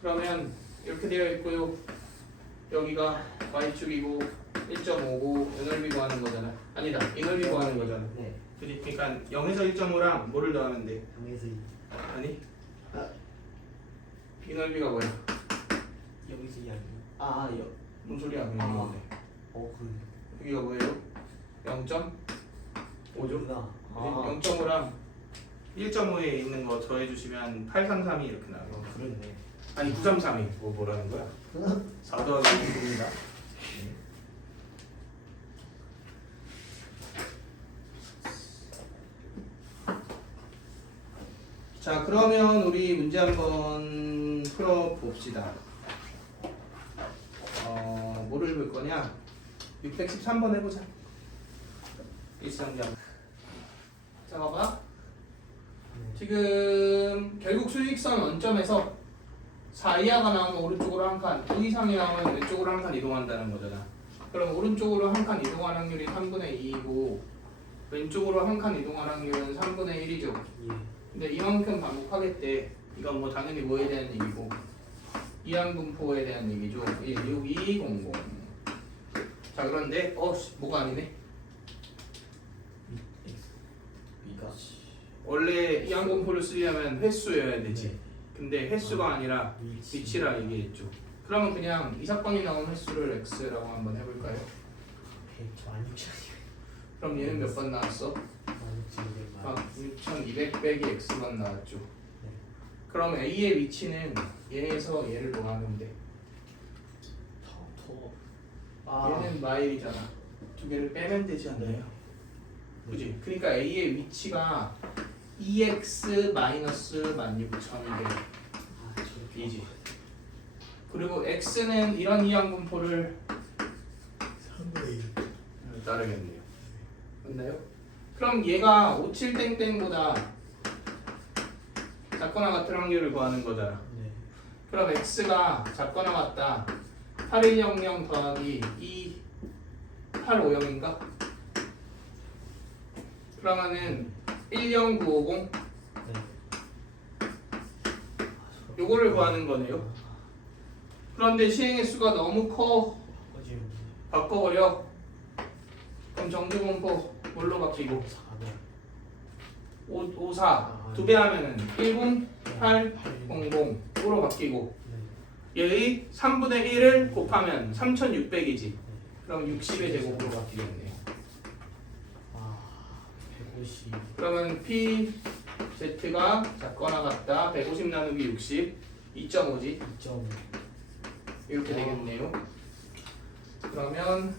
그러면 이렇게 되어 있고요. 여기가 y축이고 1.5고 이넓이 구하는 거잖아. 아니다, 이넓이 구하는 거잖아. 네. 그지? 그러니까 0에서 1.5랑 뭐를 더하면 돼? 0에서 2. 아니? 이넓이가 뭐야? 여기서 2 아니에요? 아, 뭔 소리야 그냥 이건데. 그러네. 여기가 뭐예요? 0.5죠? 오류나. 0.5랑 1.5에 있는 거 더해주시면 833이 이렇게 나와요. 그렇네. 아니 9332. 뭐라는 거야? 4 더하기 2입니다. 자 그러면 우리 문제 한번 풀어봅시다. 뭐를 볼 거냐? 613번 해보자. 일상장. 자 봐봐. 지금 결국 수직선 원점에서 4 이하가 나오면 오른쪽으로 한 칸, 5 이상이 나오면 왼쪽으로 한 칸 이동한다는 거잖아. 그럼 오른쪽으로 한 칸 이동할 확률이 3분의 2이고 왼쪽으로 한 칸 이동할 확률은 3분의 1이죠. 예. 근데 이만큼 반복하겠대. 이건 뭐 당연히 뭐에 대한 얘기고 이항분포에 대한 얘기죠. 16200. 자 그런데 뭐가 아니네. B가. 원래 이항분포를 쓰려면 횟수여야 되지. 근데 횟수가 아니라 위치라 얘기했죠. 그러면 그냥 이 사건이 나온 횟수를 x라고 한번 해볼까요? 16,000. 그럼 얘는 몇 번 나왔어? 6200 빼기 x만 나왔죠. 네. 그럼 a의 위치는 얘에서 얘를 더하면 돼. 얘는 마일이잖아. 두 개를 빼면 되지 않나요? 그지? 그러니까 a의 위치가 2x 마이너스 16,200 이지. 그리고 x는 이런 이항분포를 3분의 1. 따르겠네요. 맞나요? 그럼 얘가 57땡땡보다 작거나 같은 확률을 구하는 거잖아. 네. 그럼 x가 작거나 같다 8100 더하기 2850인가? 그러면은 10950 요거를 구하는 거네요. 그런데 시행의 수가 너무 커. 바꿔버려. 그럼 정규분포 뭘로 바뀌고? 54 두 배 하면은 10800으로 바뀌고 얘의 3분의 1을 곱하면 3600이지. 그럼 60의 제곱으로 바뀌겠네요. 150. 그러면 PZ가 작거나 같다 150 나누기 60 2.5지. 2.5. 이렇게 되겠네요. 그러면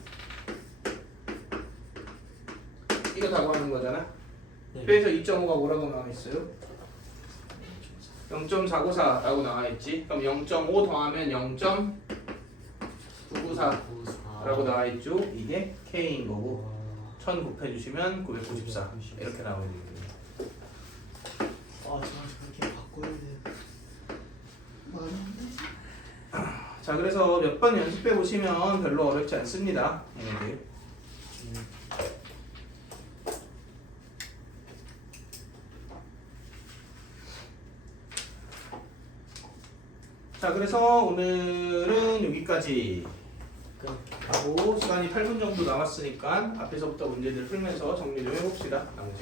이거 다 구하는 거잖아. 네. 그래서 2.5가 뭐라고 나와 있어요? 0.494라고 나와 있지. 그럼 0.5 더하면 0.994라고 나와 있죠. 이게 K인 거고 1000 곱해주시면 994 이렇게 나오는 거예요. 저한테 그렇게 바꿔야 돼. 말이 안 돼. 자 그래서 몇 번 연습해 보시면 별로 어렵지 않습니다. 얘네들. 자 그래서 오늘은 여기까지 하고 시간이 8분 정도 남았으니까 앞에서부터 문제들 풀면서 정리 좀 해봅시다.